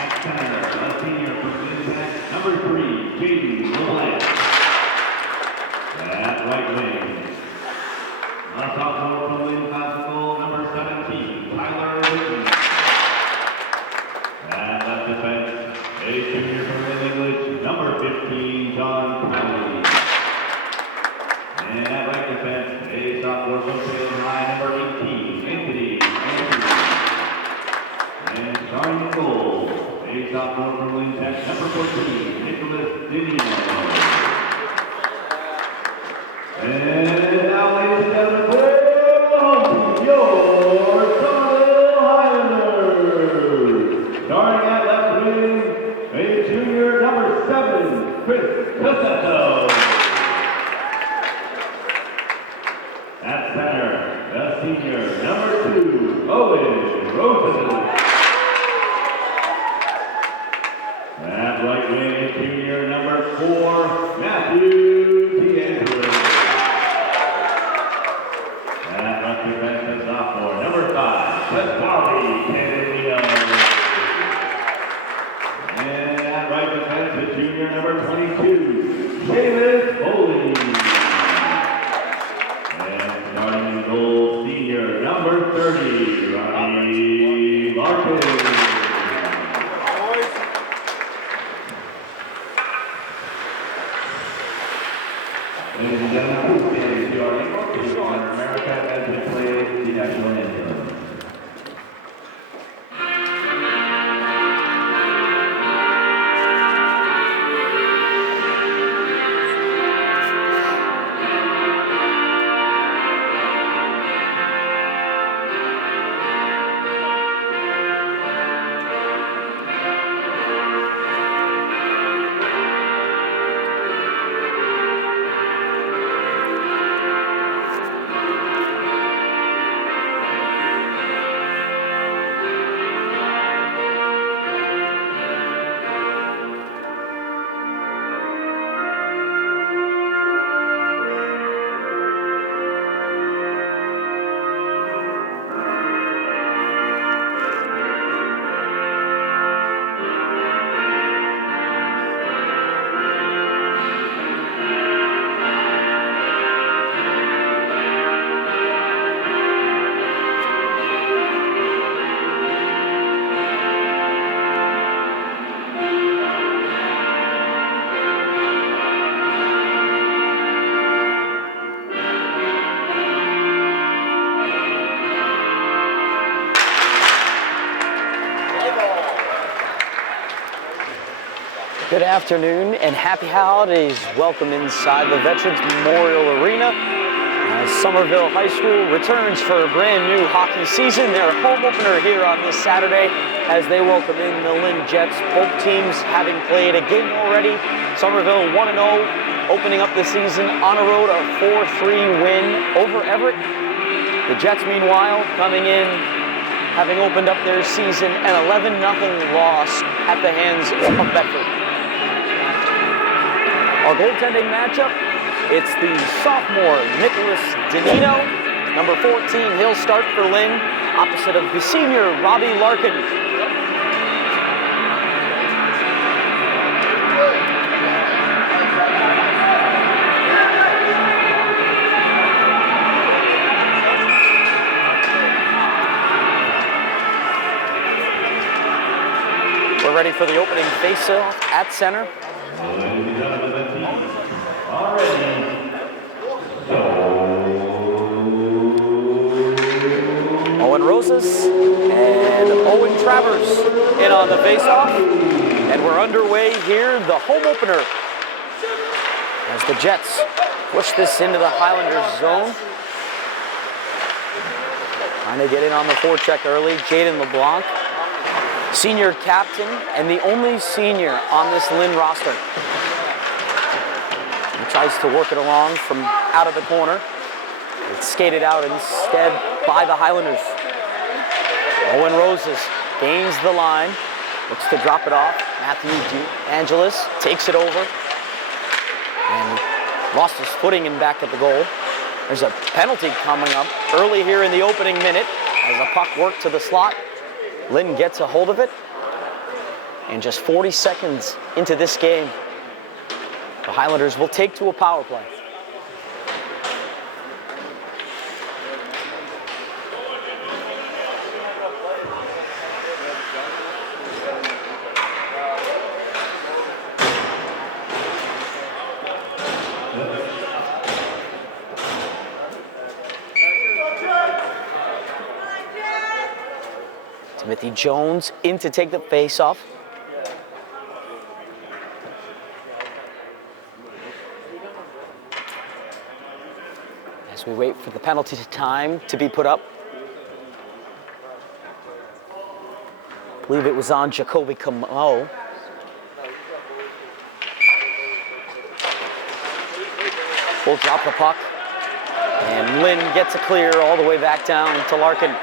At center, a senior from Lynn, number 3, Jaden Lynn. At right wing, a sophomore from Lynn Classical, number 17, Tyler Lynn. At left defense, a junior from Lynn English, number 15, John Crowley. And at right defense, a sophomore from Salem High, number 18, Anthony. And starting in goal, a sophomore from Lynn Tech, number 14, Nicholas Dinion. And now, ladies and gentlemen, for your Somerville Highlanders. Starting at left wing, a junior, number 7, Chris Cassetto. At center, a senior, number 2, Owen Rosen. At right wing, a junior, number 4, Matthew D'Angelo. At left defense, a sophomore, number 5, Pasquale Candelino. And at right defense, a junior, number 22, James Foley. And starting in goal, senior, number 30, Ronnie Larkin. Ladies and gentlemen, please stand to honor America as we play the national anthem. Good afternoon and happy holidays. Welcome inside the Veterans Memorial Arena as Somerville High School returns for a brand new hockey season. Their home opener here on this Saturday as they welcome in the Lynn Jets. Both teams having played a game already. Somerville 1-0, opening up the season on a road, a 4-3 win over Everett. The Jets, meanwhile, coming in, having opened up their season an 11-0 loss at the hands of Bedford. Our goaltending matchup, it's the sophomore Nicholas Danino, number 14, he'll start for Lynn, opposite of the senior Robbie Larkin. We're ready for the opening face-off at center. Owen Rosas and Owen Travers in on the face-off. And we're underway here, the home opener. As the Jets push this into the Highlanders zone. Trying to get in on the forecheck early, Jaden LeBlanc. Senior captain and the only senior on this Lynn roster. He tries to work it along from out of the corner. It's skated out instead by the Highlanders. Owen Roses gains the line, looks to drop it off. Matthew DeAngelis takes it over and lost his footing and back at the goal. There's a penalty coming up early here in the opening minute as a puck worked to the slot. Lynn gets a hold of it. And just 40 seconds into this game, the Highlanders will take to a power play. Timothy Jones in to take the face-off. As we wait for the penalty time to be put up. I believe it was on Jacoby Camo. We'll drop the puck. And Lynn gets a clear all the way back down to Larkin.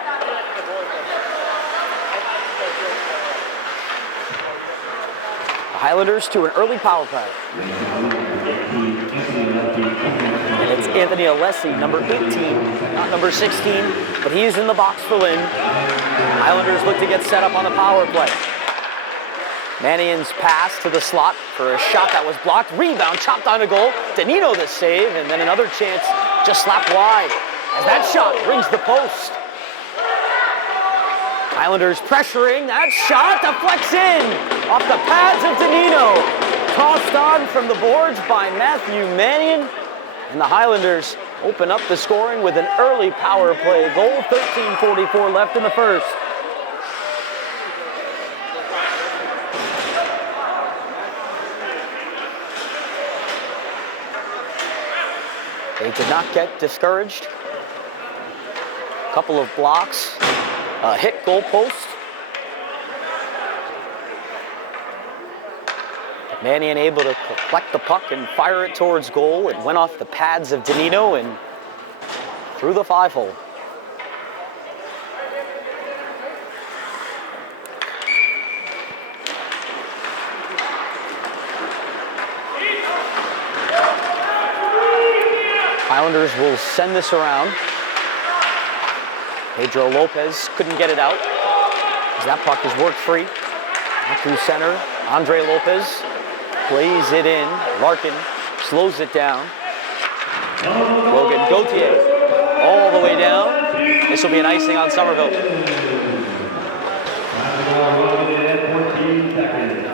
The Highlanders to an early power play. And it's Anthony Alessi, number 18, not number 16, but he's in the box for Lynn. Highlanders look to get set up on the power play. Mannian's pass to the slot for a shot that was blocked. Rebound, chopped on a goal. Danino the save, and then another chance just slapped wide. As that shot rings the post. Highlanders pressuring, that shot deflects in off the pads of Danino. Tossed on from the boards by Matthew Mannion. And the Highlanders open up the scoring with an early power play goal. 13:44 left in the first. They did not get discouraged. A couple of blocks, a hit goal post. Mannion able to collect the puck and fire it towards goal. It went off the pads of Danino and through the 5-hole. Highlanders will send this around. Pedro Lopez couldn't get it out as that puck is worked free. Out through center, Andre Lopez plays it in. Larkin slows it down. Logan Gauthier all the way down. This will be an icing on Somerville. 14 seconds.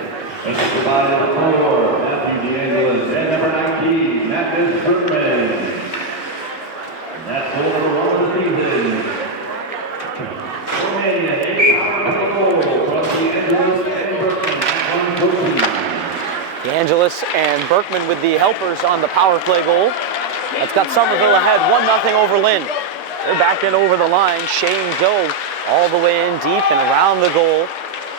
And provided for Matthew DeAngelis and number 19, Matt Bergman. That's over one of the season. DeAngelis and Berkman with the helpers on the power play goal. That's got Somerville ahead 1-0 over Lynn. They're back in over the line. Shane Doe all the way in deep and around the goal.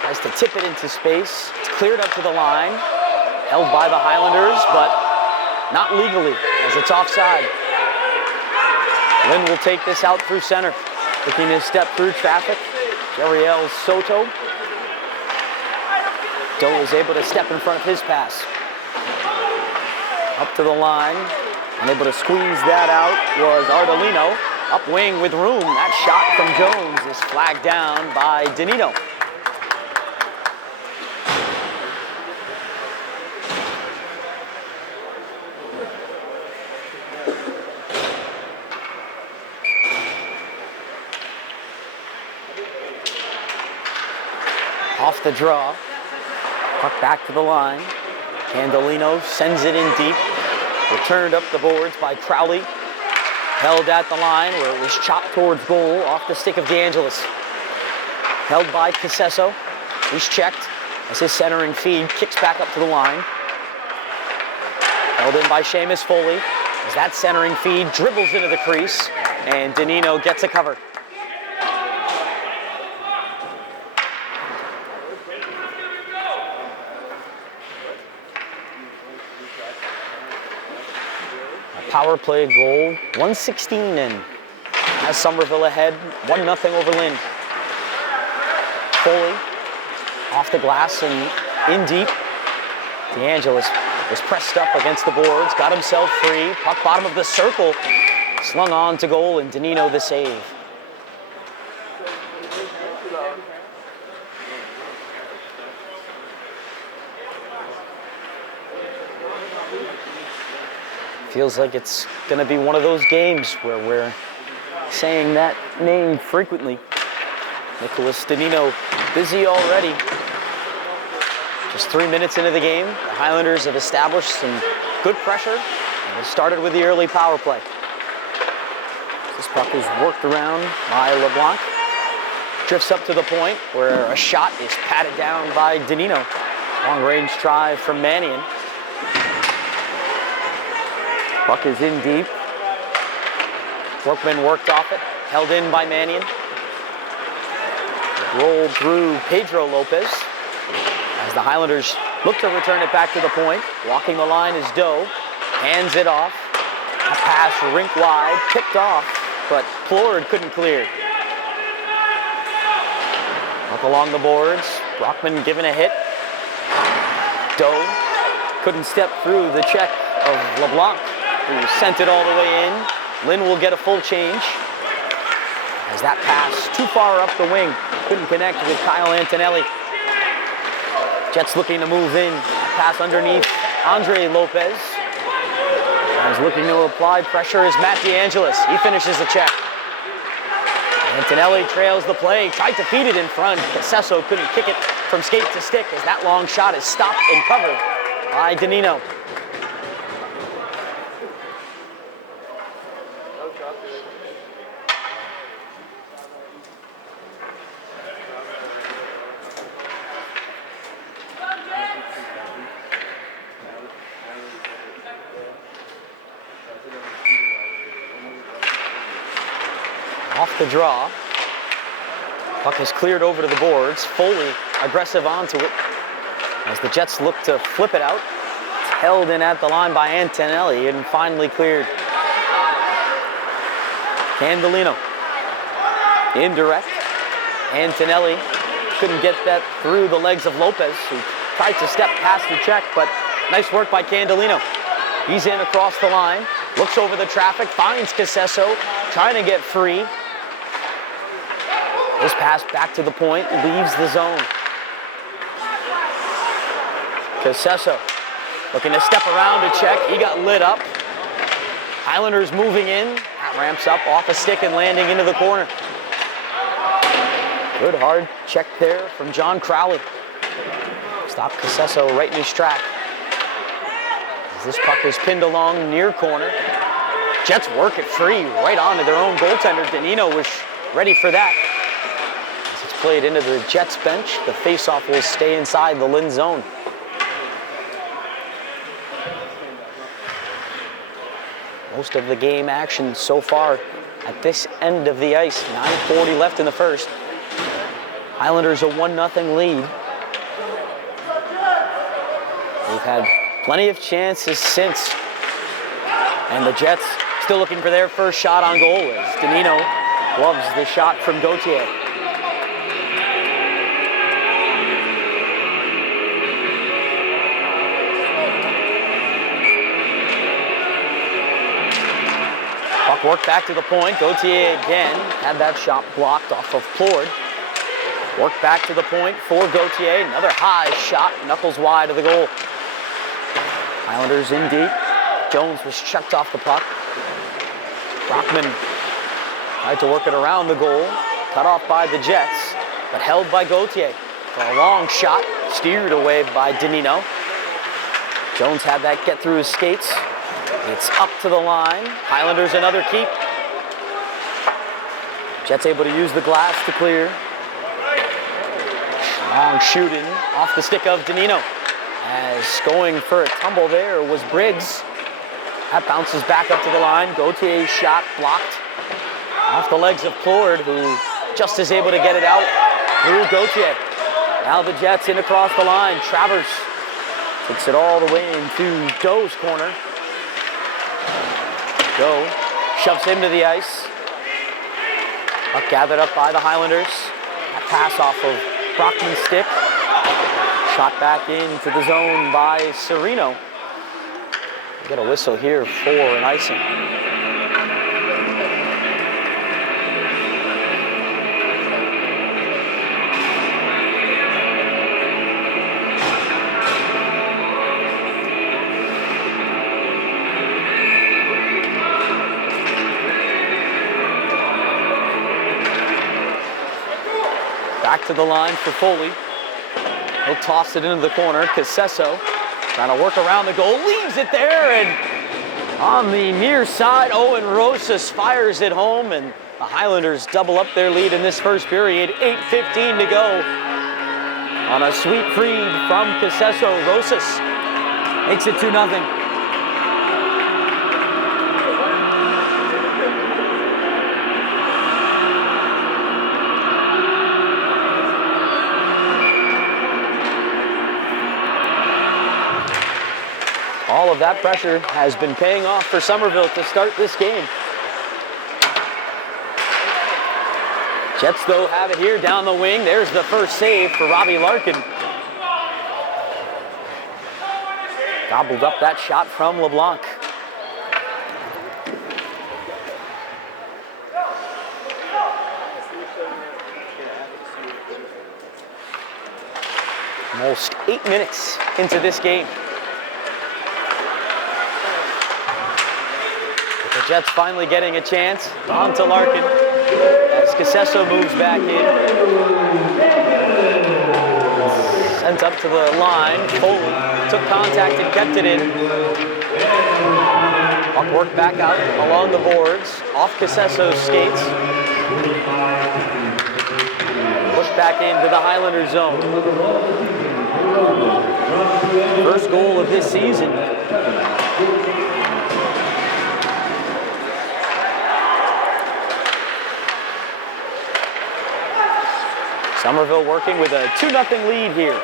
Tries to tip it into space. It's cleared up to the line. Held by the Highlanders, but not legally as it's offside. Lynn will take this out through center. Looking to step through traffic. Jeriel Soto. Doe is able to step in front of his pass. Up to the line. And able to squeeze that out was Ardolino. Up wing with room. That shot from Jones is flagged down by Danino. Off the draw. Puck back to the line. Candolino sends it in deep. Returned up the boards by Crowley. Held at the line where it was chopped towards goal off the stick of DeAngelis. Held by Casesso. He's checked as his centering feed kicks back up to the line. Held in by Seamus Foley as that centering feed dribbles into the crease and Danino gets a cover. Power play goal, 1:16 in. Has Somerville ahead, 1-0 over Lynn. Foley off the glass and in deep. DeAngelis was pressed up against the boards, got himself free. Puck bottom of the circle, slung on to goal and Danino the save. Feels like it's going to be one of those games where we're saying that name frequently. Nicholas Danino busy already. Just 3 minutes into the game, the Highlanders have established some good pressure, and they started with the early power play. This puck is worked around by LeBlanc. Drifts up to the point where a shot is patted down by Danino. Long-range try from Mannion. Puck is in deep. Workman worked off it, held in by Mannion. Rolled through Pedro Lopez as the Highlanders look to return it back to the point. Walking the line is Doe. Hands it off. A pass rink wide, picked off, but Plord couldn't clear. Up along the boards, Brockman given a hit. Doe couldn't step through the check of LeBlanc, who sent it all the way in. Lynn will get a full change. As that pass too far up the wing, couldn't connect with Kyle Antonelli. Jets looking to move in. Pass underneath Andre Lopez. As looking to apply pressure is Matt DeAngelis. He finishes the check. Antonelli trails the play, tried to feed it in front. Casesso couldn't kick it from skate to stick as that long shot is stopped and covered by Danino. Off the draw. Puck is cleared over to the boards. Foley aggressive onto it as the Jets look to flip it out. It's held in at the line by Antonelli and finally cleared. Candolino. Indirect. Antonelli couldn't get that through the legs of Lopez, who tried to step past the check, but nice work by Candolino. He's in across the line, looks over the traffic, finds Casesso, trying to get free. This pass back to the point, leaves the zone. Casesso looking to step around to check. He got lit up. Highlanders moving in. That ramps up off a stick and landing into the corner. Good hard check there from John Crowley. Stopped Casesso right in his track. As this puck is pinned along near corner. Jets work it free right onto their own goaltender. Danino was ready for that. As it's played into the Jets bench, the faceoff will stay inside the Lynn zone. Most of the game action so far at this end of the ice. 9:40 left in the first. Highlanders a 1-0 lead. They've had plenty of chances since. And the Jets still looking for their first shot on goal as Danino gloves the shot from Gauthier. Puck worked back to the point. Gauthier again had that shot blocked off of Plord. Worked back to the point for Gauthier. Another high shot, knuckles wide of the goal. Highlanders in deep. Jones was checked off the puck. Brockman tried to work it around the goal. Cut off by the Jets, but held by Gauthier for a long shot. Steered away by Danino. Jones had that get through his skates. It's up to the line. Highlanders another keep. Jets able to use the glass to clear. Long shooting off the stick of Danino. As going for a tumble there was Briggs. That bounces back up to the line. Gauthier's shot blocked off the legs of Plord, who just is able to get it out through Gauthier. Now the Jets in across the line. Travers takes it all the way into Doe's corner. Doe shoves him to the ice. Puck gathered up by the Highlanders. A pass off of Brockman's stick. Shot back into the zone by Serino. We get a whistle here for an icing. back to the line for Foley. He'll toss it into the corner. Casesso trying to work around the goal, leaves it there, and on the near side, Owen Rosas fires it home, and the Highlanders double up their lead in this first period. 8:15 to go. On a sweet feed from Casesso, Rosas makes it 2-0. All of that pressure has been paying off for Somerville to start this game. Jets, though, have it here down the wing. There's the first save for Robbie Larkin. Gobbled up that shot from LeBlanc. Almost 8 minutes into this game. The Jets finally getting a chance. On to Larkin as Casesso moves back in. Sent up to the line. Foley took contact and kept it in. Puck worked back out along the boards. Off Casesso's skates. Pushed back into the Highlander zone. First goal of this season. Somerville working with a 2-0 lead here.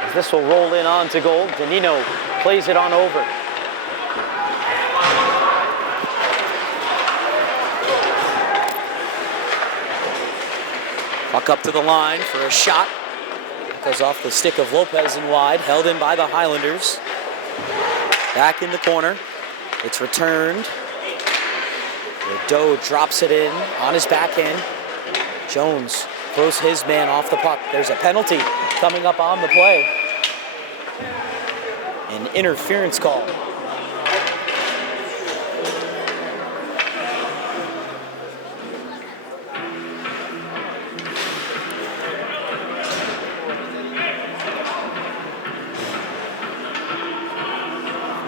As this will roll in onto goal. Danino plays it on over. Puck up to the line for a shot. Goes off the stick of Lopez and wide. Held in by the Highlanders. Back in the corner. It's returned. Doe drops it in on his backhand. Jones throws his man off the puck. There's a penalty coming up on the play. An interference call.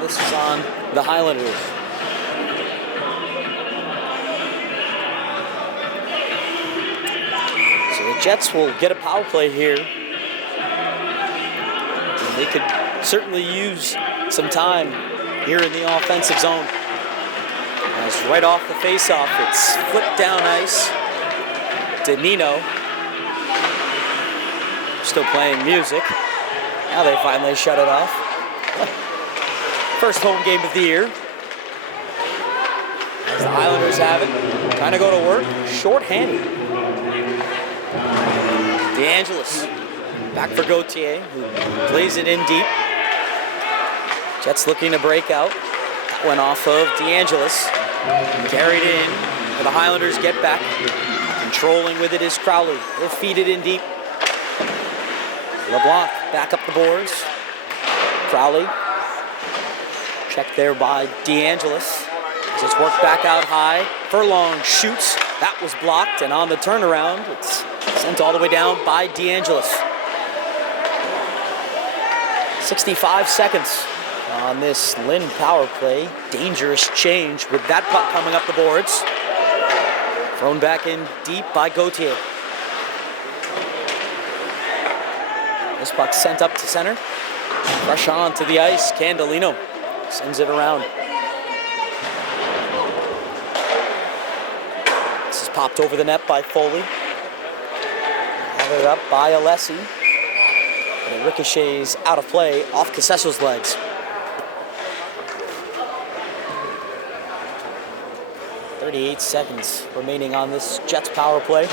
This is on the Highlanders. The Jets will get a power play here. And they could certainly use some time here in the offensive zone. As right off the faceoff, it's flipped down ice. Danino still playing music. Now they finally shut it off. First home game of the year. As the Highlanders have it, trying to go to work, short-handed. DeAngelis back for Gauthier, who plays it in deep. Jets looking to break out. That went off of DeAngelis. Carried in for the Highlanders get back. Controlling with it is Crowley. He'll feed it in deep. LeBlanc back up the boards. Crowley. Checked there by DeAngelis. As it's worked back out high. Furlong shoots. That was blocked, and on the turnaround, it's sent all the way down by DeAngelis. 65 seconds on this Lynn power play. Dangerous change with that puck coming up the boards. Thrown back in deep by Gauthier. This puck sent up to center. Rush on to the ice. Candelino sends it around. This is popped over the net by Foley. Gathered up by Alessi. But it ricochets out of play off Casesso's legs. 38 seconds remaining on this Jets power play.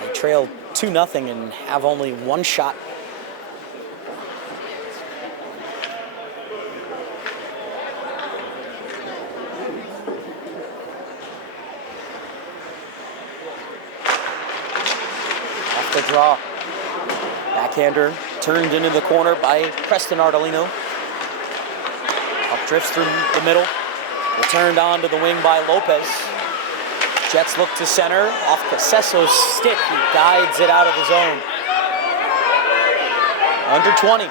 They trail 2-0 and have only one shot. The draw. Backhander turned into the corner by Preston Ardolino. Up drifts through the middle. Returned onto the wing by Lopez. Jets look to center. Off Casesso's stick, he guides it out of the zone. Under 20.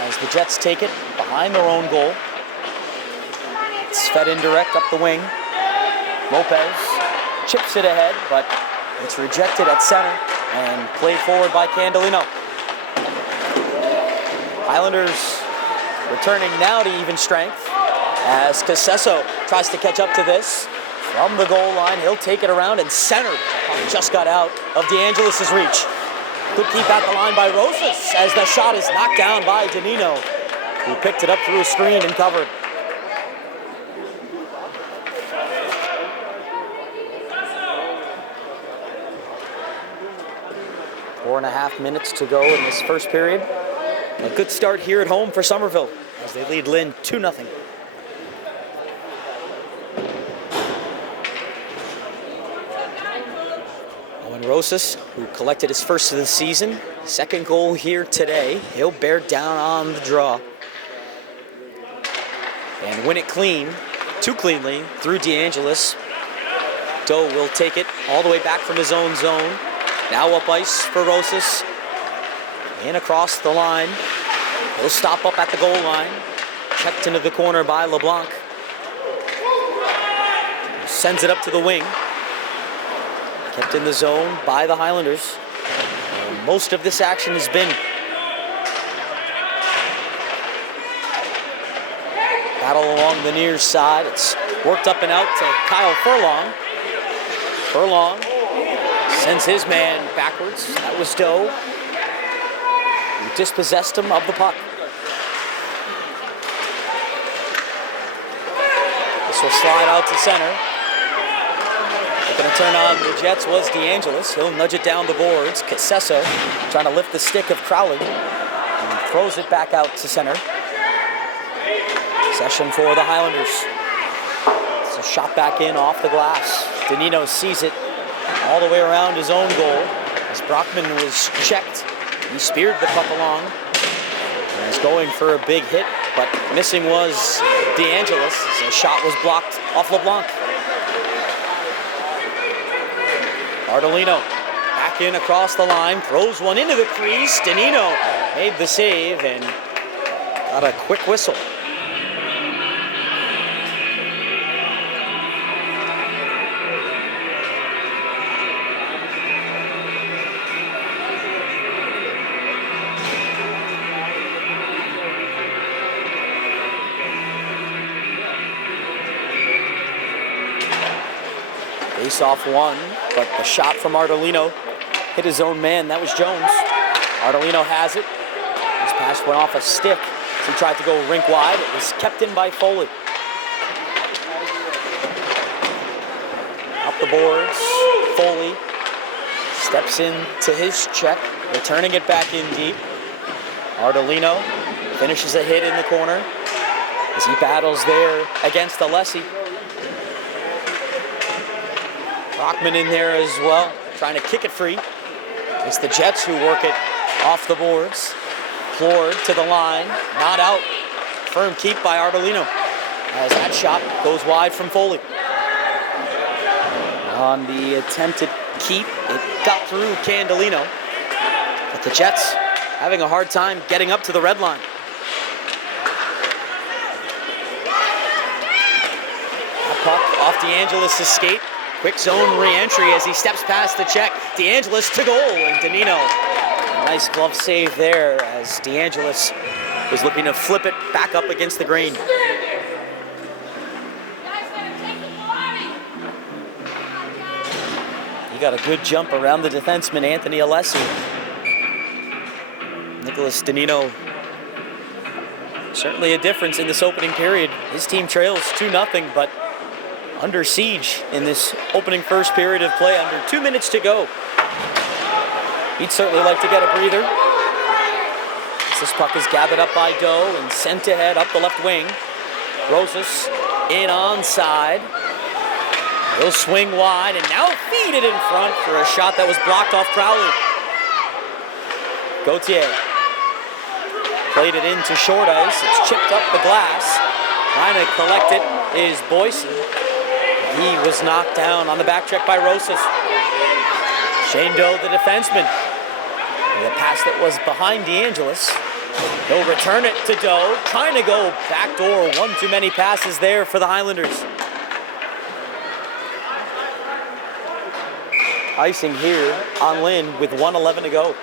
As the Jets take it behind their own goal. It's fed indirect up the wing. Lopez chips it ahead, but it's rejected at center and played forward by Candelino. Highlanders returning now to even strength as Casesso tries to catch up to this. From the goal line, he'll take it around and center. Just got out of DeAngelis' reach. Good keep at the line by Rosas as the shot is knocked down by Danino, who picked it up through a screen and covered. Four and a half minutes to go in this first period. A good start here at home for Somerville as they lead Lynn 2-0. Owen Rosas, who collected his first of the season, second goal here today. He'll bear down on the draw and win it clean, too cleanly, through DeAngelis. Doe will take it all the way back from his own zone. Now up ice for Rosas. In across the line. He'll stop up at the goal line. Checked into the corner by LeBlanc. Sends it up to the wing. Kept in the zone by the Highlanders. Most of this action has been battle along the near side. It's worked up and out to Kyle Furlong. Furlong sends his man backwards. That was Doe, who dispossessed him of the puck. This will slide out to center. Going to turn on the Jets was DeAngelis. He'll nudge it down the boards. Casesso trying to lift the stick of Crowley and throws it back out to center. Possession for the Highlanders. It's a shot back in off the glass. Danino sees it all the way around his own goal. As Brockman was checked, he speared the puck along. And is going for a big hit, but missing was DeAngelis. The shot was blocked off LeBlanc. Ardolino back in across the line, throws one into the crease. Danino made the save and got a quick whistle. Face-off one, but the shot from Ardolino hit his own man. That was Jones. Ardolino has it. This pass went off a stick as he tried to go rink wide. It was kept in by Foley. Up the boards. Foley steps in to his check, returning it back in deep. Ardolino finishes a hit in the corner as he battles there against Alessi. Brockman in there as well, trying to kick it free. It's the Jets who work it off the boards. Floored to the line, not out. Firm keep by Ardolino as that shot goes wide from Foley. On the attempted keep, it got through Candelino, but the Jets having a hard time getting up to the red line. That puck off DeAngelis' skate. Quick zone re-entry as he steps past the check. DeAngelis to goal, and Danino. Nice glove save there as DeAngelis was looking to flip it back up against the green. He got a good jump around the defenseman, Anthony Alessi. Nicholas Danino, certainly a difference in this opening period. His team trails 2-0, but under siege in this opening first period of play, under 2 minutes to go. He'd certainly like to get a breather. As this puck is gathered up by Doe and sent ahead up the left wing. Rosas in onside. He'll swing wide and now feed it in front for a shot that was blocked off Crowley. Gauthier played it into short ice. It's chipped up the glass. Trying to collect it is Boyson. He was knocked down on the back check by Rosas. Shane Doe, the defenseman. The pass that was behind DeAngelis. He'll return it to Doe, trying to go backdoor. One too many passes there for the Highlanders. Icing here on Lynn with 1:11 to go.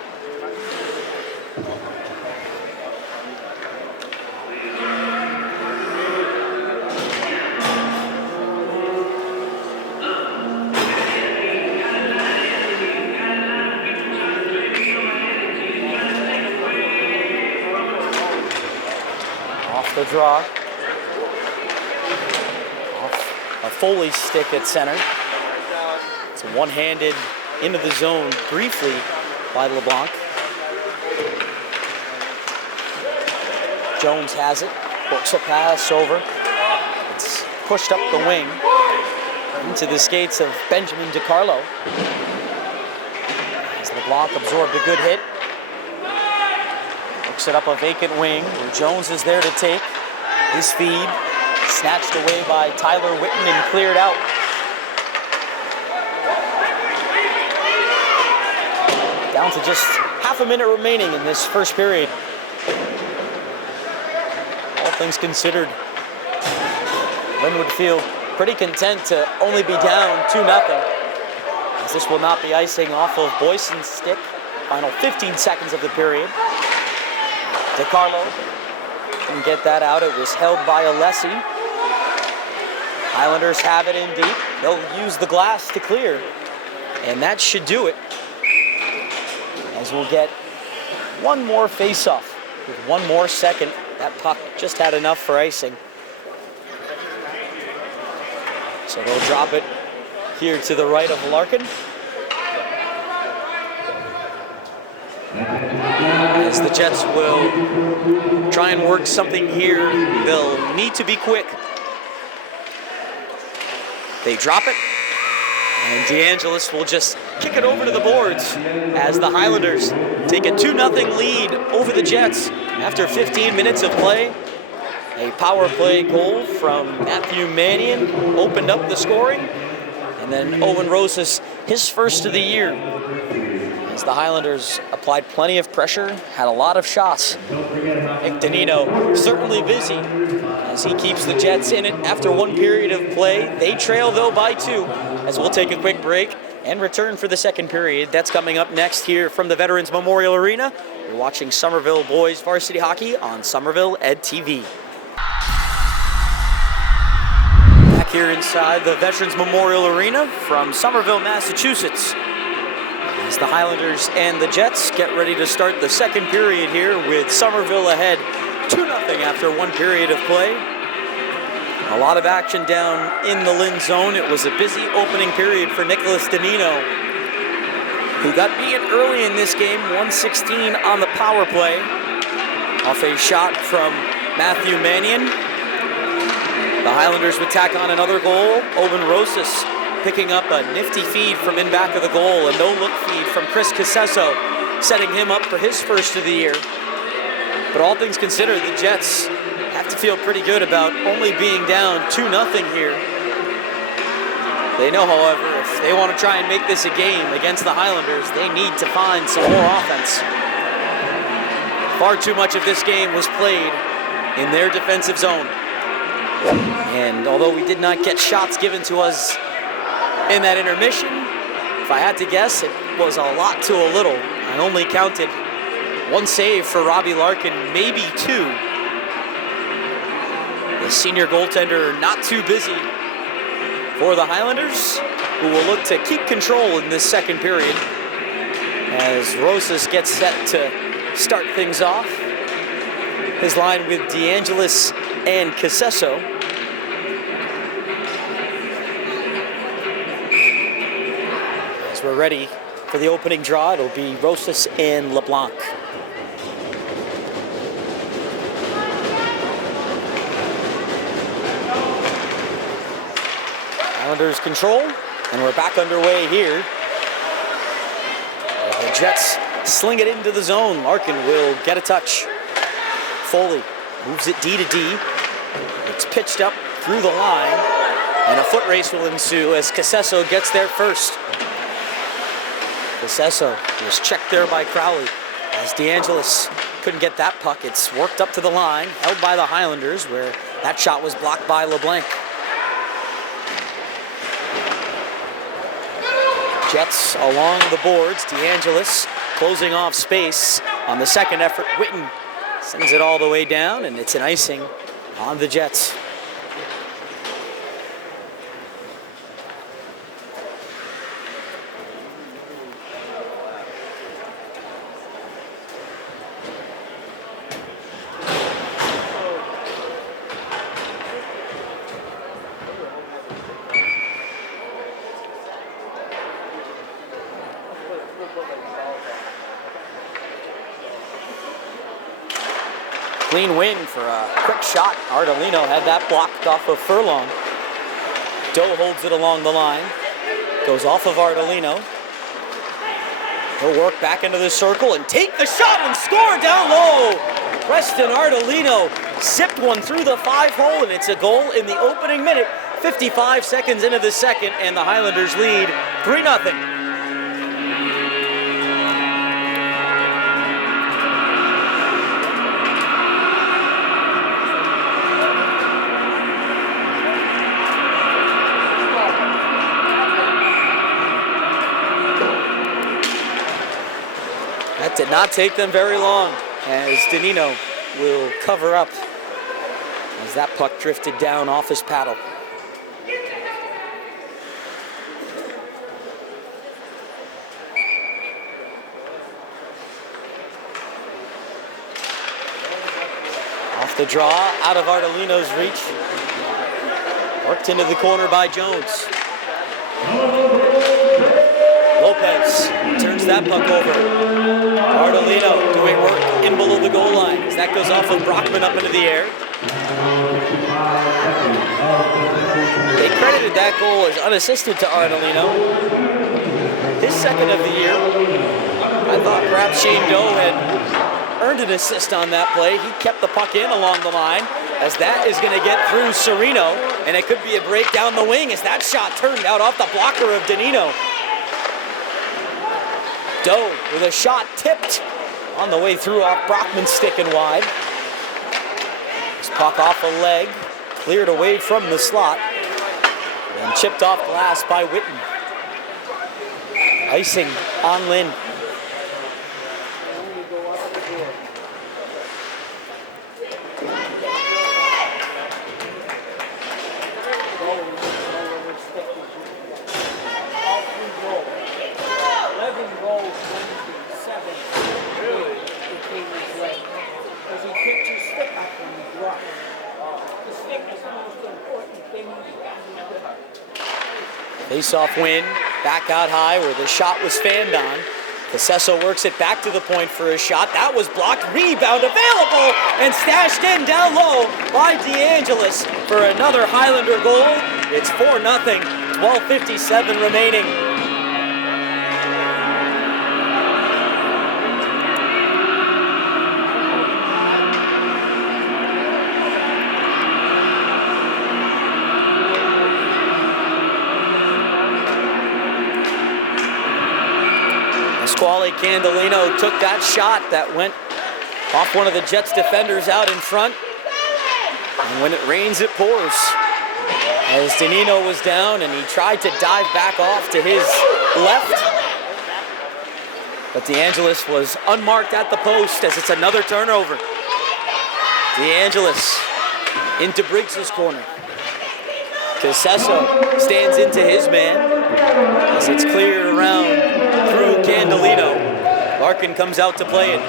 Off the draw. Off a Foley stick at center. It's one-handed into the zone briefly by LeBlanc. Jones has it, works a pass over. It's pushed up the wing into the skates of Benjamin DiCarlo. As LeBlanc absorbed a good hit. Works it up a vacant wing where Jones is there to take. His feed snatched away by Tyler Whitten and cleared out. Down to just half a minute remaining in this first period. All things considered, Lynn would feel pretty content to only be down 2-0, as this will not be icing off of Boyson's stick. Final 15 seconds of the period. DiCarlo didn't get that out. It was held by Alessi. Highlanders have it in deep. They'll use the glass to clear, and that should do it. As we'll get one more face-off with one more second. That puck just had enough for icing. So they'll drop it here to the right of Larkin. As the Jets will try and work something here, they'll need to be quick. They drop it, and DeAngelis will just kick it over to the boards as the Highlanders take a 2-0 lead over the Jets after 15 minutes of play. A power play goal from Matthew Mannion opened up the scoring, and then Owen Rosas, his first of the year, as the Highlanders applied plenty of pressure, had a lot of shots. Nick Danino certainly busy as he keeps the Jets in it after one period of play. They trail though by 2, as we'll take a quick break and return for the second period. That's coming up next here from the Veterans Memorial Arena. You're watching Somerville Boys Varsity Hockey on Somerville Ed TV. Back here inside the Veterans Memorial Arena from Somerville, Massachusetts, as the Highlanders and the Jets get ready to start the second period here with Somerville ahead 2-0 after one period of play. A lot of action down in the Lynn zone. It was a busy opening period for Nicholas Danino, who got beaten early in this game, 116 on the power play, off a shot from Matthew Mannion. The Highlanders would tack on another goal. Owen Rosas picking up a nifty feed from in back of the goal, a no-look feed from Chris Casesso, setting him up for his first of the year. But all things considered, the Jets have to feel pretty good about only being down 2-0 here. They know, however, if they want to try and make this a game against the Highlanders, they need to find some more offense. Far too much of this game was played in their defensive zone. And although we did not get shots given to us in that intermission, if I had to guess, it was a lot to a little. I only counted one save for Robbie Larkin, maybe 2. The senior goaltender not too busy for the Highlanders, who will look to keep control in this second period as Rosas gets set to start things off. His line with DeAngelis and Casesso. As we're ready for the opening draw, it'll be Rosas and LeBlanc. Highlanders control, and we're back underway here. The Jets sling it into the zone. Larkin will get a touch. Foley moves it D to D. It's pitched up through the line. And a foot race will ensue as Casesso gets there first. Casesso was checked there by Crowley as DeAngelis couldn't get that puck. It's worked up to the line, held by the Highlanders, where that shot was blocked by LeBlanc. Jets along the boards. DeAngelis closing off space on the second effort. Witten sends it all the way down, and it's an icing on the Jets. Clean win for a quick shot. Ardolino had that blocked off of Furlong. Doe holds it along the line. Goes off of Ardolino. He'll work back into the circle and take the shot and score down low. Preston Ardolino sipped one through the 5-hole, and it's a goal in the opening minute. 55 seconds into the second, and the Highlanders lead 3-0. That did not take them very long, as Danino will cover up as that puck drifted down off his paddle. Off the draw, out of Ardolino's reach. Worked into the corner by Jones. Lopez turns that puck over. Ardolino doing work in below the goal line as that goes off of Brockman up into the air. They credited that goal as unassisted to Ardolino. His second of the year. I thought perhaps Shane Doe had earned an assist on that play. He kept the puck in along the line as that is going to get through Serino, and it could be a break down the wing as that shot turned out off the blocker of Danino. Doe with a shot tipped on the way through off Brockman's stick and wide. This puck off a leg, cleared away from the slot, and chipped off glass by Witten. Icing on Lynn. Face-off win, back out high where the shot was fanned on. Casesso works it back to the point for a shot. That was blocked, rebound available, and stashed in down low by DeAngelis for another Highlander goal. It's 4-0, 12:57 remaining. Pasquale Candelino took that shot that went off one of the Jets defenders out in front. And when it rains, it pours. As Danino was down and he tried to dive back off to his left. But DeAngelis was unmarked at the post as it's another turnover. DeAngelis into Briggs' corner. Casesso stands into his man as it's cleared around through Candelino. Larkin comes out to play it.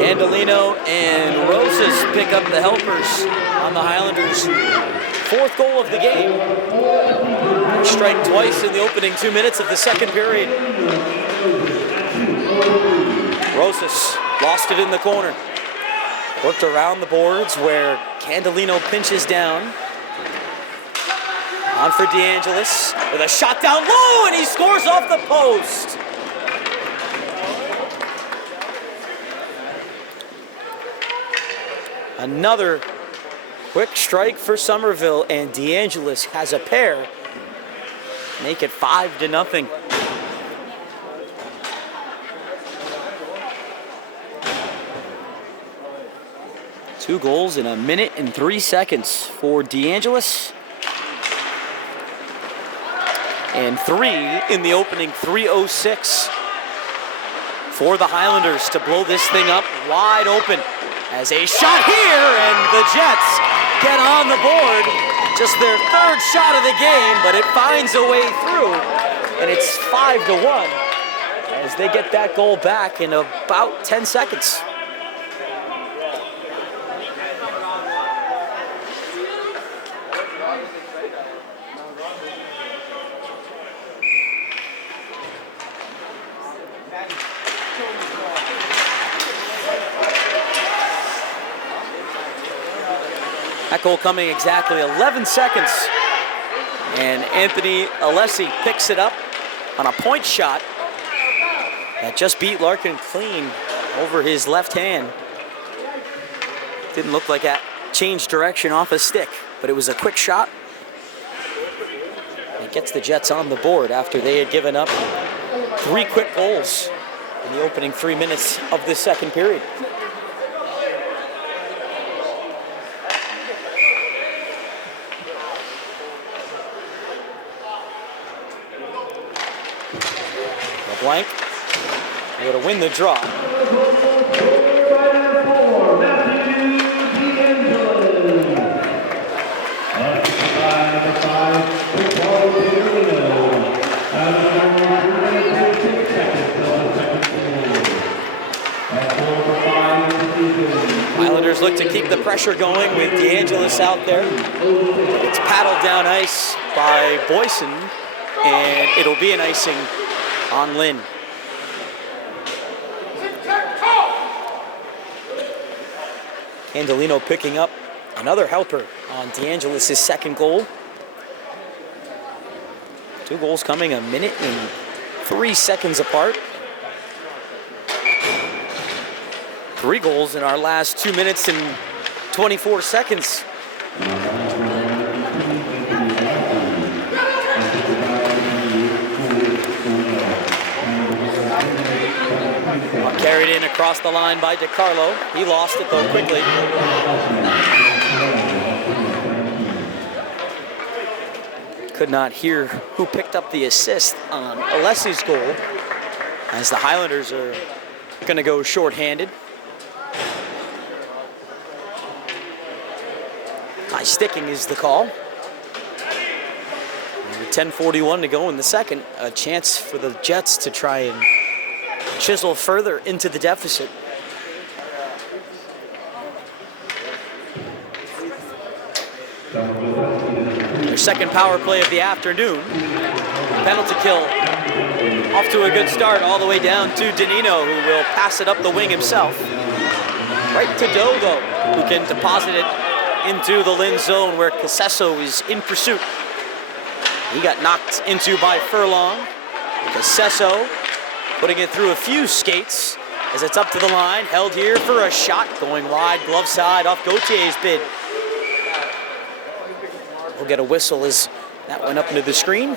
Candelino and Rosas pick up the helpers on the Highlanders' fourth goal of the game. They strike twice in the opening 2 minutes of the second period. Rosas lost it in the corner. Worked around the boards where Candelino pinches down. On for DeAngelis with a shot down low, and he scores off the post. Another quick strike for Somerville, and DeAngelis has a pair. Make it 5-0. Two goals in 1 minute and 3 seconds for DeAngelis. And 3 in the opening 3:06 for the Highlanders to blow this thing up wide open. As a shot here, and the Jets get on the board. Just their 3rd shot of the game, but it finds a way through, and it's 5-1 as they get that goal back in about 10 seconds. That goal coming exactly 11 seconds. And Anthony Alessi picks it up on a point shot that just beat Larkin clean over his left hand. Didn't look like that changed direction off a stick, but it was a quick shot. It gets the Jets on the board after they had given up 3 quick goals in the opening 3 minutes of the second period. LeBlanc able to win the draw. Highlanders look to keep the pressure going with DeAngelis out there. It's paddled down ice by Boyson, and it'll be an icing on Lynn. Candelino picking up another helper on DeAngelis' second goal. 2 goals coming 1 minute and 3 seconds apart. 3 goals in our last 2 minutes and 24 seconds. Carried in across the line by DiCarlo. He lost it though quickly. Could not hear who picked up the assist on Alessi's goal, as the Highlanders are going to go shorthanded. High sticking is the call. And with 10:41 to go in the second, a chance for the Jets to try and chisel further into the deficit. Their second power play of the afternoon. Penalty kill. Off to a good start all the way down to Danino, who will pass it up the wing himself. Right to Dogo, who can deposit it into the Lynn zone where Casesso is in pursuit. He got knocked into by Furlong. Casesso putting it through a few skates as it's up to the line. Held here for a shot going wide, glove side off Gautier's bid. We'll get a whistle as that went up into the screen.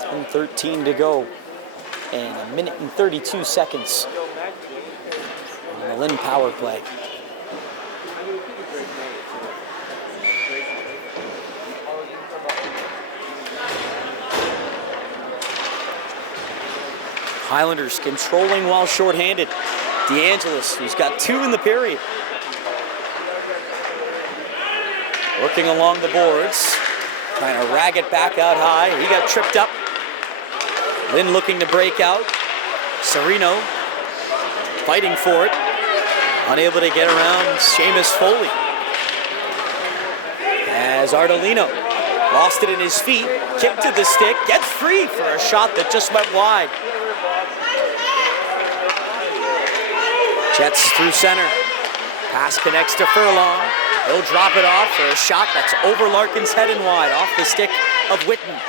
10:13 to go and 1 minute and 32 seconds on the Lynn power play. Highlanders controlling while shorthanded. DeAngelis, who's got 2 in the period. Working along the boards, trying to rag it back out high. He got tripped up. Lynn looking to break out. Serino fighting for it. Unable to get around Seamus Foley. As Ardolino lost it in his feet, kicked to the stick, gets free for a shot that just went wide. Jets through center. Pass connects to Furlong. He'll drop it off for a shot that's over Larkin's head and wide, off the stick of Witten.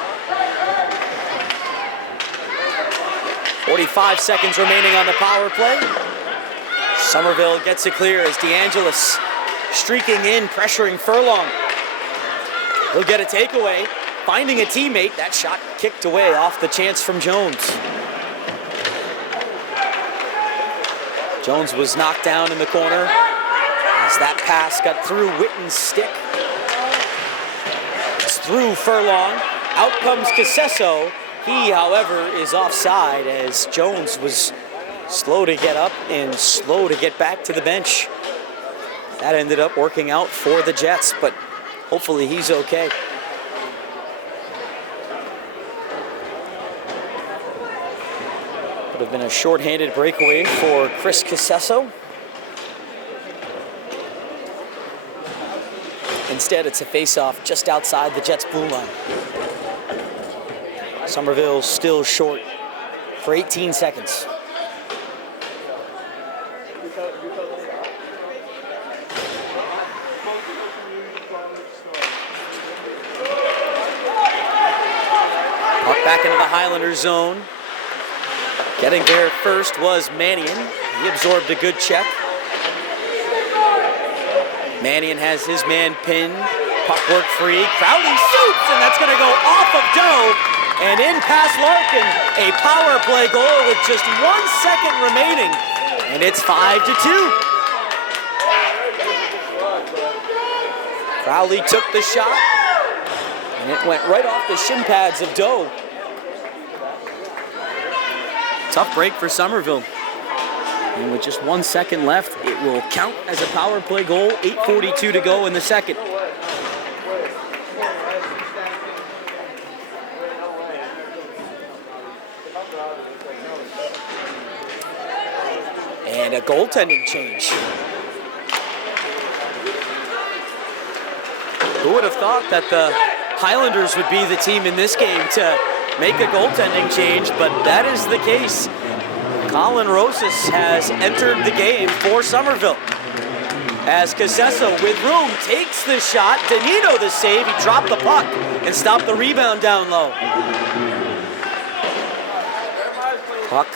45 seconds remaining on the power play. Somerville gets it clear as DeAngelis streaking in, pressuring Furlong. He'll get a takeaway, finding a teammate. That shot kicked away off the chance from Jones. Jones was knocked down in the corner as that pass got through Witten's stick. It's through Furlong. Out comes Casesso. He, however, is offside as Jones was slow to get up and slow to get back to the bench. That ended up working out for the Jets, but hopefully he's okay. Would have been a shorthanded breakaway for Chris Casesso. Instead, it's a face-off just outside the Jets' blue line. Somerville still short for 18 seconds. Puck back into the Highlanders zone. Getting there first was Mannion. He absorbed a good check. Mannion has his man pinned. Puck work free. Crowley shoots, and that's going to go off of Doe and in past Larkin. A power play goal with just 1 second remaining, and it's 5-2. Crowley took the shot, and it went right off the shin pads of Doe. Tough break for Somerville. And with just 1 second left, it will count as a power play goal. 8:42 to go in the second. And a goaltending change. Who would have thought that the Highlanders would be the team in this game to make a goaltending change, but that is the case. Colin Rosas has entered the game for Somerville. As Casesso with room takes the shot. Danino the save. He dropped the puck and stopped the rebound down low. Puck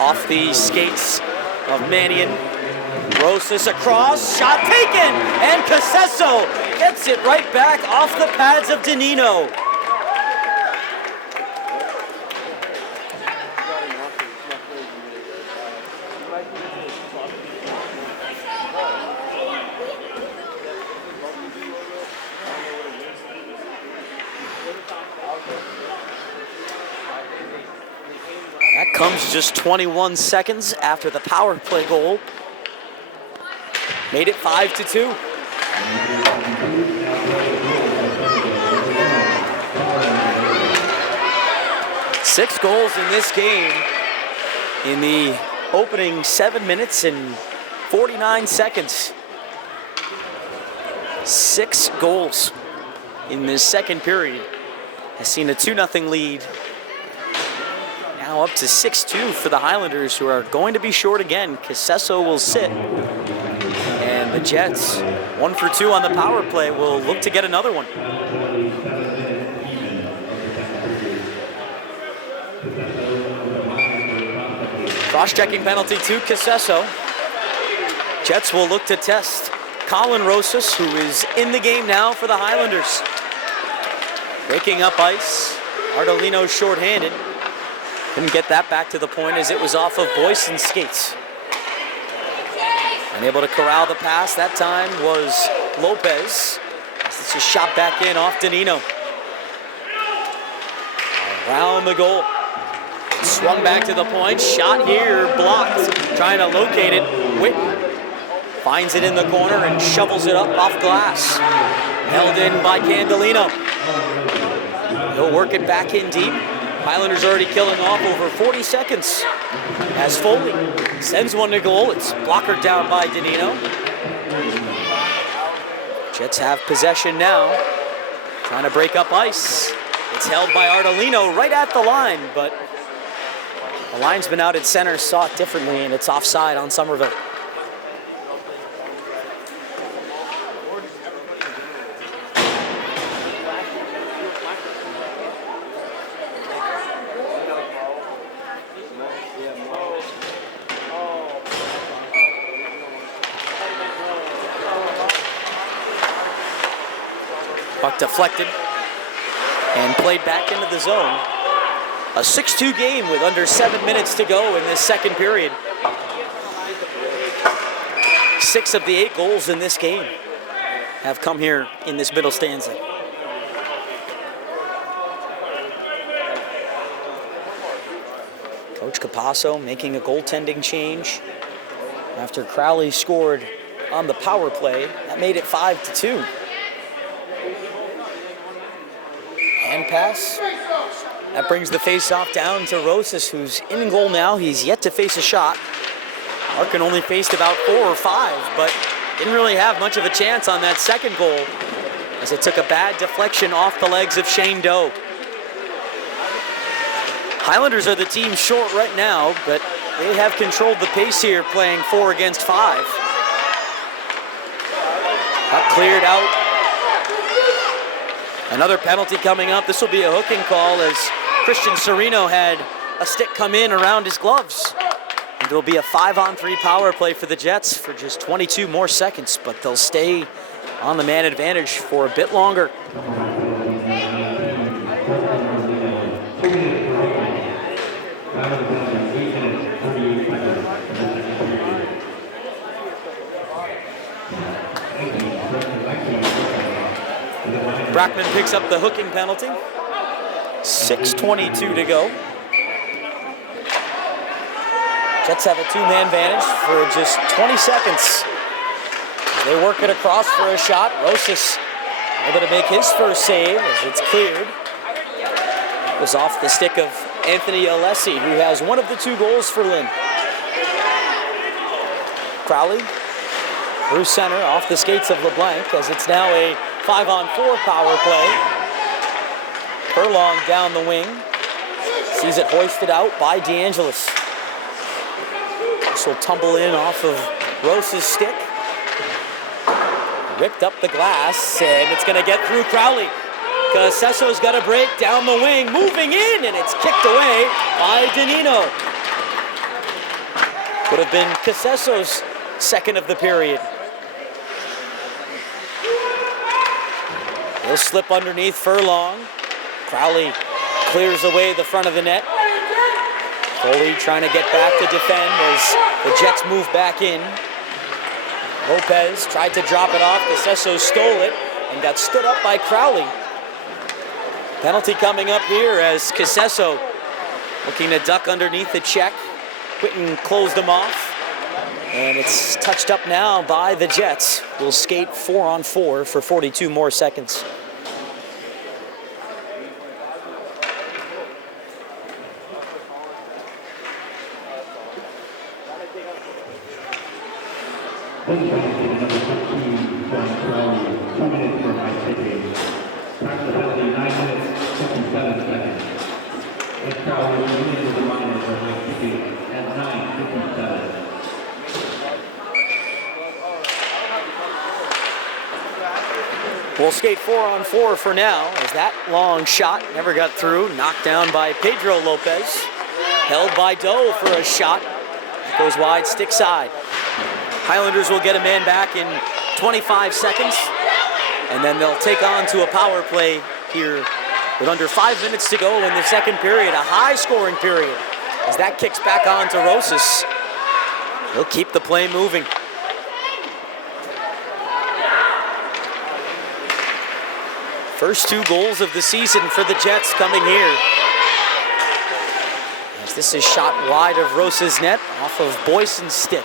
off the skates of Mannion. Rosas across, shot taken, and Casesso gets it right back off the pads of Danino. That comes just 21 seconds after the power play goal. Made it 5-2. Six goals in this game in the opening 7 minutes and 49 seconds. 6 goals in this second period. Has seen a 2-0 lead. Now up to 6-2 for the Highlanders, who are going to be short again. Casesso will sit. And the Jets, 1 for 2 on the power play, will look to get another one. Cross-checking penalty to Casesso. Jets will look to test Colin Rosas, who is in the game now for the Highlanders. Breaking up ice. Ardolino shorthanded. Couldn't get that back to the point as it was off of Boyson's skates. Unable to corral the pass. That time was Lopez. This is shot back in off Danino. Around the goal. Swung back to the point. Shot here, blocked. Trying to locate it. Witten finds it in the corner and shovels it up off glass. Held in by Candelino. He'll work it back in deep. Highlanders already killing off over 40 seconds. As Foley sends one to goal, it's blockered down by Danino. Jets have possession now. Trying to break up ice. It's held by Ardolino right at the line, but the linesman out at center saw it differently, and it's offside on Somerville. Puck deflected and played back into the zone. A 6-2 game with under 7 minutes to go in this second period. 6 of the 8 goals in this game have come here in this middle stanza. Coach Capasso making a goaltending change after Crowley scored on the power play. That made it 5-2. Hand pass. That brings the face-off down to Rosas, who's in goal now. He's yet to face a shot. Larkin only faced about 4 or 5, but didn't really have much of a chance on that second goal as it took a bad deflection off the legs of Shane Doe. Highlanders are the team short right now, but they have controlled the pace here, playing 4 against 5. Puck cleared out. Another penalty coming up. This will be a hooking call as Christian Serino had a stick come in around his gloves. And it'll be a 5-on-3 power play for the Jets for just 22 more seconds, but they'll stay on the man advantage for a bit longer. Brackman picks up the hooking penalty. 6:22 to go. Jets have a 2-man advantage for just 20 seconds. They work it across for a shot. Rosas able to make his first save as it's cleared. It was off the stick of Anthony Alessi, who has one of the 2 goals for Lynn. Crowley through center off the skates of LeBlanc as it's now a 5-on-4 power play. Furlong down the wing. Sees it hoisted out by DeAngelis. This will tumble in off of Rose's stick. Ripped up the glass, and it's going to get through Crowley. Casesso's got a break down the wing, moving in, and it's kicked away by Danino. Would have been Casesso's second of the period. He'll slip underneath Furlong. Crowley clears away the front of the net. Foley trying to get back to defend as the Jets move back in. Lopez tried to drop it off. Casesso stole it and got stood up by Crowley. Penalty coming up here as Casesso looking to duck underneath the check. Quinton closed him off. And it's touched up now by the Jets. We'll skate 4-on-4 for 42 more seconds. We'll skate 4-on-4 for now, as that long shot never got through. Knocked down by Pedro Lopez. Held by Doe for a shot. It goes wide, stick side. Highlanders will get a man back in 25 seconds. And then they'll take on to a power play here with under 5 minutes to go in the second period. A high-scoring period as that kicks back on to Rosas. He'll keep the play moving. First 2 goals of the season for the Jets coming here. As this is shot wide of Rosas' net off of Boyson's stick.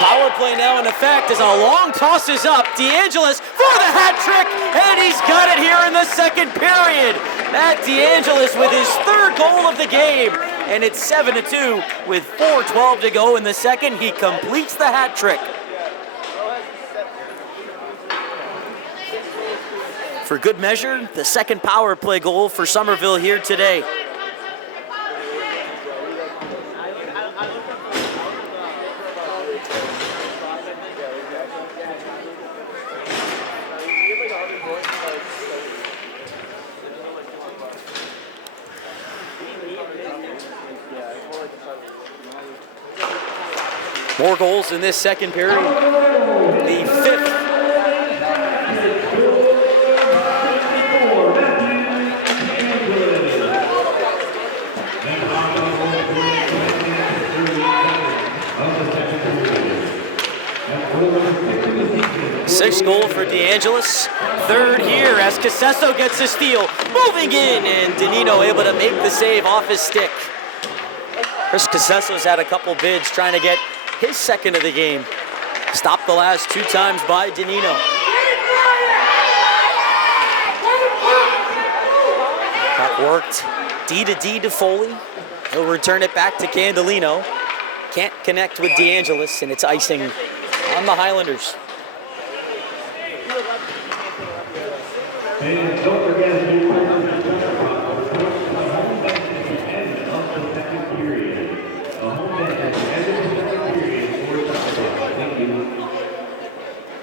Power play now in effect as a long toss is up. DeAngelis for the hat trick, and he's got it here in the second period. Matt DeAngelis with his 3rd goal of the game, and it's 7-2 with 4:12 to go in the second. He completes the hat trick. For good measure, the second power play goal for Somerville here today. More goals in this second period. The 5th Sixth goal for DeAngelis. Third here as Casesso gets a steal. Moving in, and Danino able to make the save off his stick. Chris Casesso's had a couple bids trying to get his second of the game. Stopped the last 2 times by Danino. Puck worked D to D to Foley. He'll return it back to Candolino. Can't connect with DeAngelis, and it's icing on the Highlanders. And don't forget to do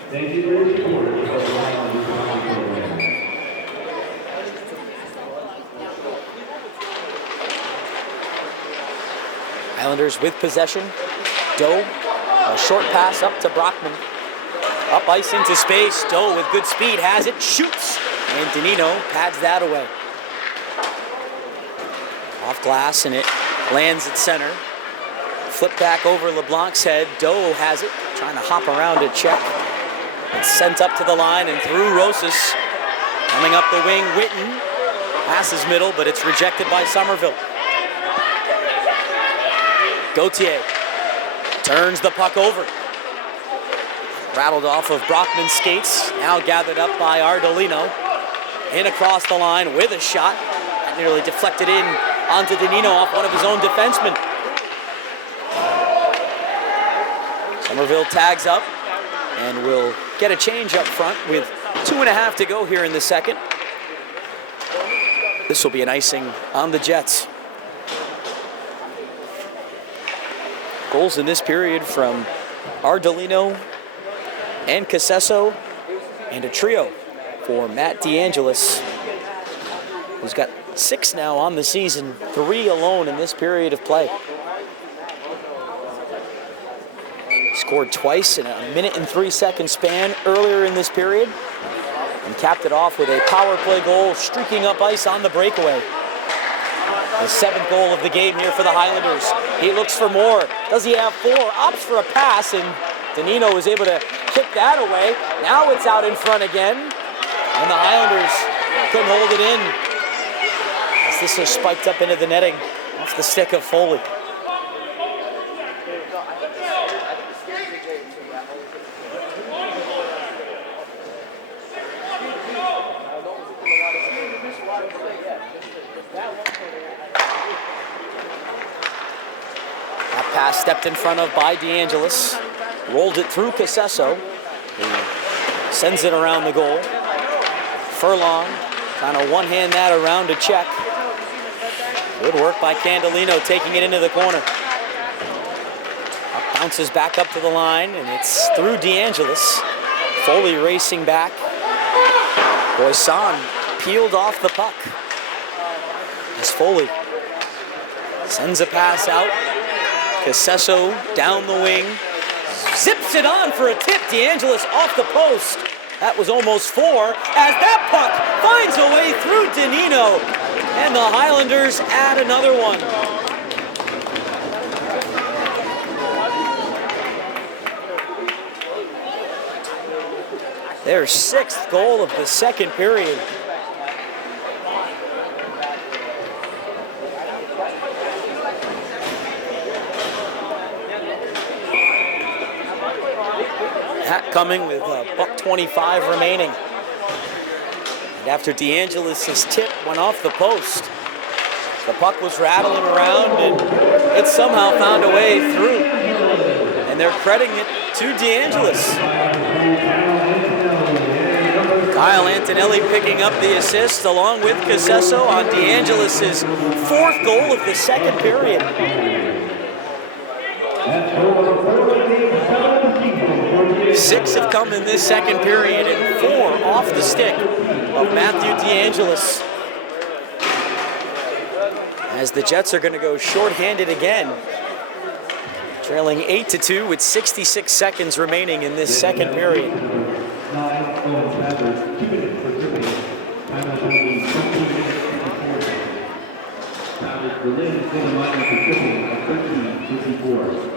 Thank you for your support of the Highlanders hockey program. Highlanders with possession. Doe, a short pass up to Brockman. Up ice into space. Doe with good speed has it, shoots, and Danino pads that away. Off glass, and it lands at center. Flip back over LeBlanc's head. Doe has it, trying to hop around to check. It's sent up to the line and through Rosas. Coming up the wing, Witten. Passes middle, but it's rejected by Somerville. Gauthier turns the puck over. Rattled off of Brockman's skates. Now gathered up by Ardolino. In across the line with a shot. That nearly deflected in onto Danino off one of his own defensemen. Somerville tags up and will get a change up front with 2.5 to go here in the second. This will be an icing on the Jets. Goals in this period from Ardolino and Casesso, and a trio for Matt DeAngelis, who's got 6 now on the season, 3 alone in this period of play. Scored twice in a 1:03 span earlier in this period, and capped it off with a power play goal, streaking up ice on the breakaway. The 7th goal of the game here for the Highlanders. He looks for more. Does he have 4? Opts for a pass, and Danino was able to kick that away. Now it's out in front again, and the Highlanders couldn't hold it in, as this was spiked up into the netting off the stick of Foley. Pass stepped in front of by DeAngelis, rolled it through Casesso, who sends it around the goal. Furlong trying to one-hand that around to check. Good work by Candolino, taking it into the corner. Bounces back up to the line, and it's through DeAngelis. Foley racing back. Boisson peeled off the puck as Foley sends a pass out. Casesso down the wing, zips it on for a tip. DeAngelis off the post. That was almost 4 as that puck finds a way through Danino, and the Highlanders add another one. Their 6th goal of the second period. That coming with $1:25 remaining. And after DeAngelis' tip went off the post, the puck was rattling around and it somehow found a way through. And they're crediting it to DeAngelis. Kyle Antonelli picking up the assist along with Casesso on DeAngelis' 4th goal of the second period. 6 have come in this second period and 4 off the stick of Matthew DeAngelis. As the Jets are going to go shorthanded again, trailing 8-2 with 66 seconds remaining in this second period. Lynn for the line for tripping at 13:54.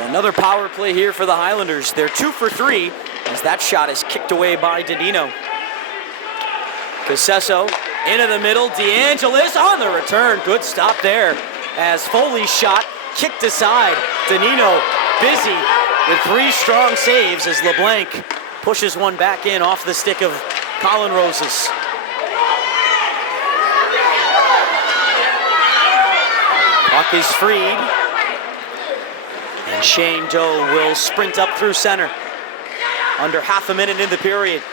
So another power play here for the Highlanders. They're 2 for 3 as that shot is kicked away by Danino. Casesso into the middle. DeAngelis on the return. Good stop there as Foley's shot kicked aside. Danino busy with 3 strong saves as LeBlanc pushes one back in off the stick of Colin Roses. Puck is freed. And Shane Doe will sprint up through center. Under half a minute in the period.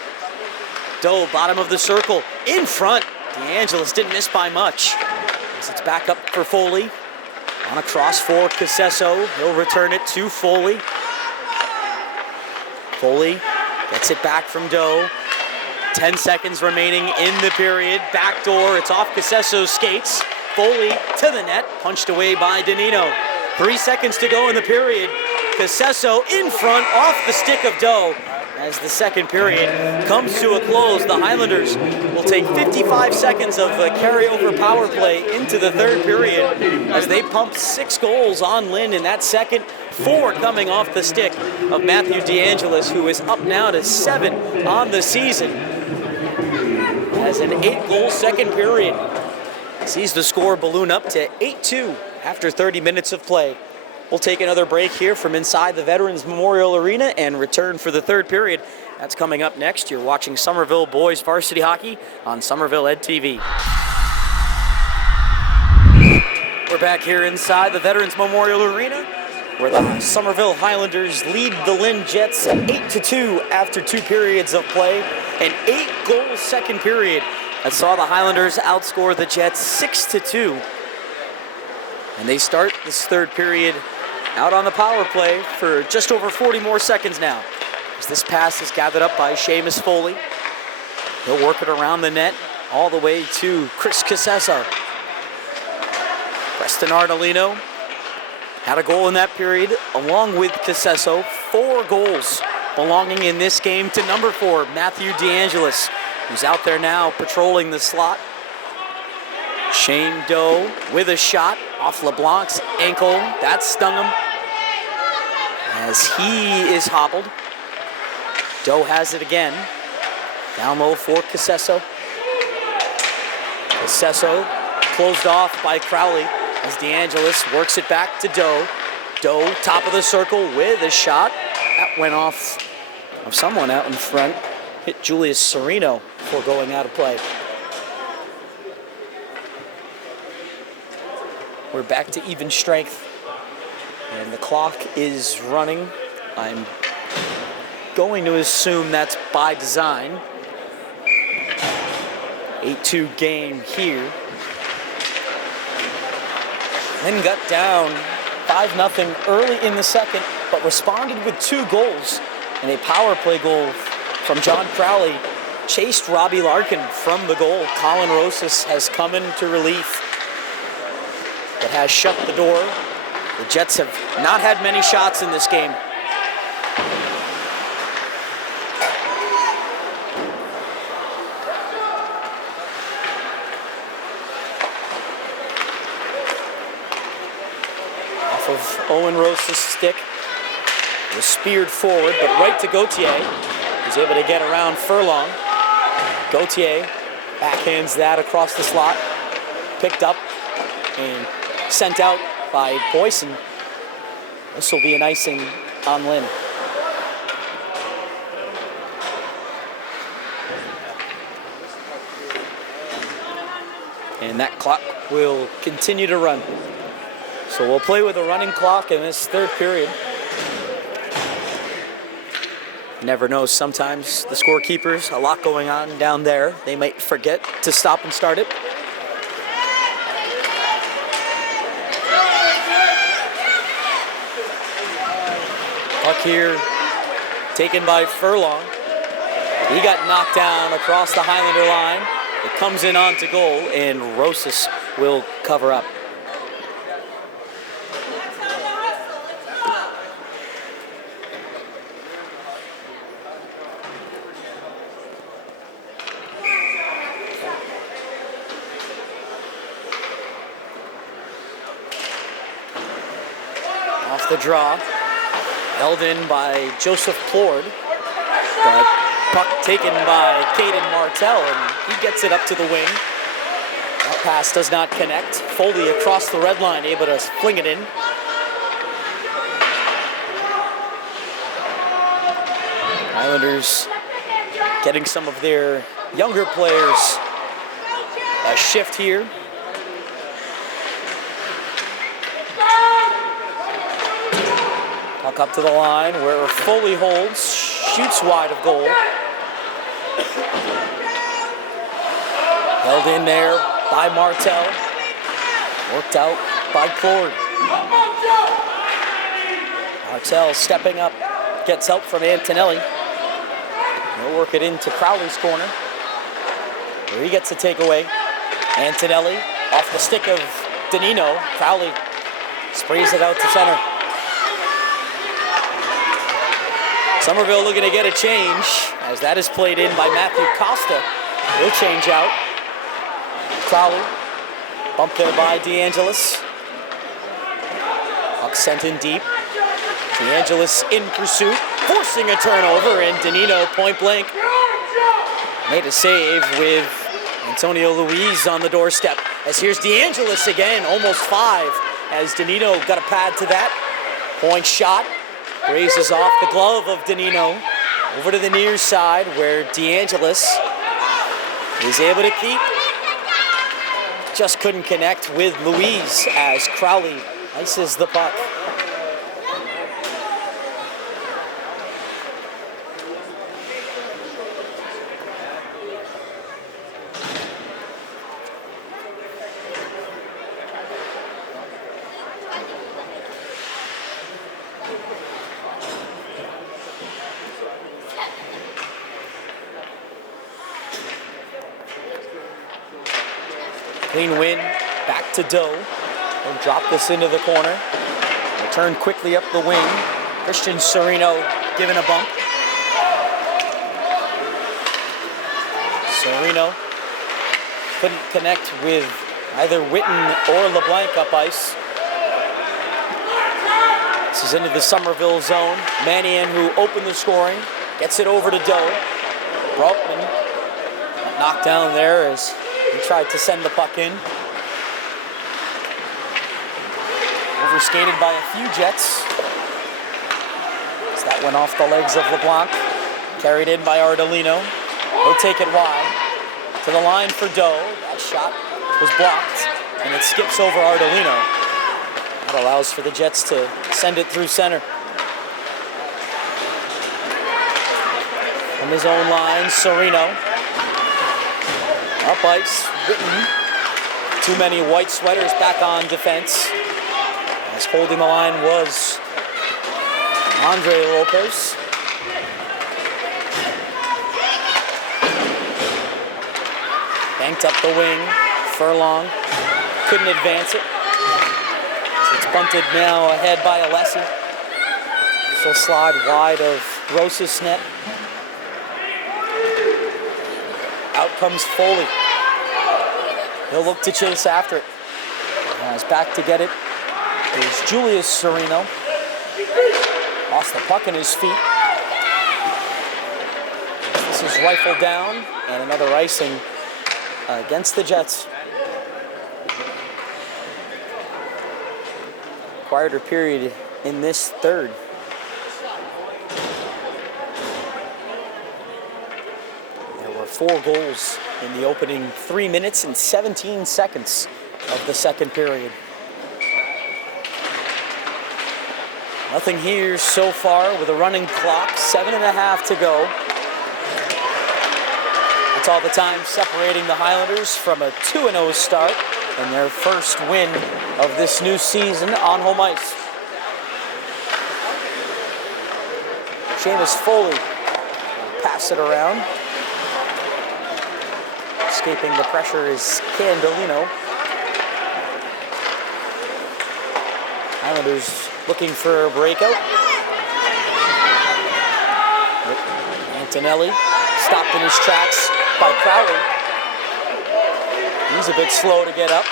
Doe, bottom of the circle, in front. DeAngelis didn't miss by much. As it's back up for Foley. On a cross for Casesso. He'll return it to Foley. Foley gets it back from Doe. 10 seconds remaining in the period. Backdoor, it's off Casesso's skates. Foley to the net, punched away by Danino. 3 seconds to go in the period. Casesso in front, off the stick of Doe. As the second period comes to a close, the Highlanders will take 55 seconds of a carryover power play into the third period as they pump 6 goals on Lynn in that second, 4 coming off the stick of Matthew DeAngelis, who is up now to 7 on the season. As an 8-goal second period sees the score balloon up to 8-2 after 30 minutes of play. We'll take another break here from inside the Veterans Memorial Arena and return for the third period. That's coming up next. You're watching Somerville Boys Varsity Hockey on Somerville Ed TV. We're back here inside the Veterans Memorial Arena where the Somerville Highlanders lead the Lynn Jets 8-2 after 2 periods of play. An 8-goal second period that saw the Highlanders outscore the Jets 6-2. And they start this third period out on the power play for just over 40 more seconds now. As this pass is gathered up by Seamus Foley. He'll work it around the net all the way to Chris Casesso. Preston Ardolino had a goal in that period along with Casesso. 4 goals belonging in this game to number 4, Matthew DeAngelis, who's out there now patrolling the slot. Shane Doe with a shot off LeBlanc's ankle. That stung him as he is hobbled. Doe has it again. Down low for Casesso. Casesso closed off by Crowley as DeAngelis works it back to Doe. Doe, top of the circle with a shot. That went off of someone out in front. Hit Julius Sereno before going out of play. We're back to even strength, and the clock is running. I'm going to assume that's by design. 8-2 game here. Lynn got down 5-0 early in the second, but responded with 2 goals, and a power play goal from John Crowley chased Robbie Larkin from the goal. Colin Rosas has come into relief, but has shut the door. The Jets have not had many shots in this game. Off of Owen Rose's stick. Was speared forward, but right to Gauthier. He's able to get around Furlong. Gauthier backhands that across the slot. Picked up and sent out by Boyson. This will be an icing on Lynn. And that clock will continue to run. So we'll play with a running clock in this third period. Never know, sometimes the scorekeepers, a lot going on down there. They might forget to stop and start it. Puck here, taken by Furlong. He got knocked down across the Highlander line. It comes in onto goal, and Rosas will cover up. Off the draw. Held in by Joseph Plord, but puck taken by Caden Martell, and he gets it up to the wing. That pass does not connect. Foley across the red line, able to fling it in. Highlanders getting some of their younger players a shift here. Puck up to the line where Foley holds, shoots wide of goal. Held in there by Martell. Worked out by Plord. Martell stepping up, gets help from Antonelli. He'll work it into Crowley's corner, where he gets a takeaway. Antonelli off the stick of Danino. Crowley sprays it out to center. Somerville looking to get a change, as that is played in by Matthew Costa. He'll change out. Crowley, bumped there by DeAngelis. Puck sent in deep. DeAngelis in pursuit, forcing a turnover, and Danino point blank made a save with Antonio Luis on the doorstep. As here's DeAngelis again, almost 5, as Danino got a pad to that. Point shot. Raises off the glove of Danino over to the near side where DeAngelis is able to keep. Just couldn't connect with Louise as Crowley ices the puck. Clean win, back to Doe. He'll drop this into the corner. Return quickly up the wing. Christian Serino giving a bump. Serino couldn't connect with either Witten or LeBlanc up ice. This is into the Somerville zone. Manian, who opened the scoring, gets it over to Doe. Brockman knocked down there as he tried to send the puck in. Overskated by a few Jets. As that went off the legs of LeBlanc. Carried in by Ardolino. He'll take it wide. To the line for Doe. That shot was blocked, and it skips over Ardolino. That allows for the Jets to send it through center. From his own line, Serino. Up ice, Witten. Too many white sweaters back on defense. As holding the line was Andre Lopez. Banked up the wing, Furlong. Couldn't advance it. So it's bunted now ahead by Alessi. She'll slide wide of Gross's net. Out comes Foley. He'll look to chase after it. He's back to get it. Here's Julius Serino. Lost the puck in his feet. This is rifled down, and another icing against the Jets. Quieter period in this third. There were 4 goals in the opening 3 minutes and 17 seconds of the second period. Nothing here so far with a running clock, 7.5 to go. That's all the time separating the Highlanders from a 2-0 start and their first win of this new season on home ice. Seamus Foley will pass it around. Escaping the pressure is Candolino. Highlanders looking for a breakout. Antonelli stopped in his tracks by Crowley. He's a bit slow to get up.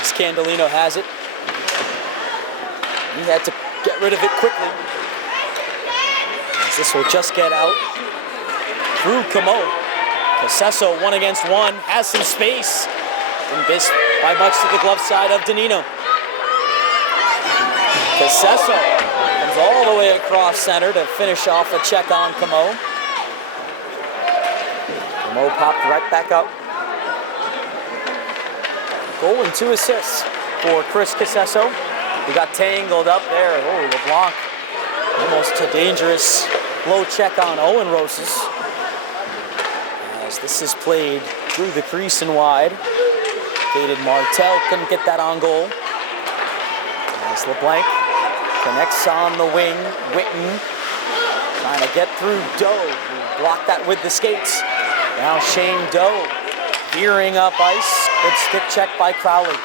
As Candolino has it. He had to get rid of it quickly. As this will just get out through Camo. Casesso 1 against 1, has some space. Didn't miss by much to the glove side of Danino. Casesso comes all the way across center to finish off a check on Camo. Camo popped right back up. Goal and 2 assists for Chris Casesso. He got tangled up there. Oh, LeBlanc. Almost a dangerous low check on Owen Rosas. As this is played through the crease and wide. David Martel couldn't get that on goal. As LeBlanc connects on the wing. Witten trying to get through Doe, who blocked that with the skates. Now Shane Doe veering up ice. Good stick check by Crowley.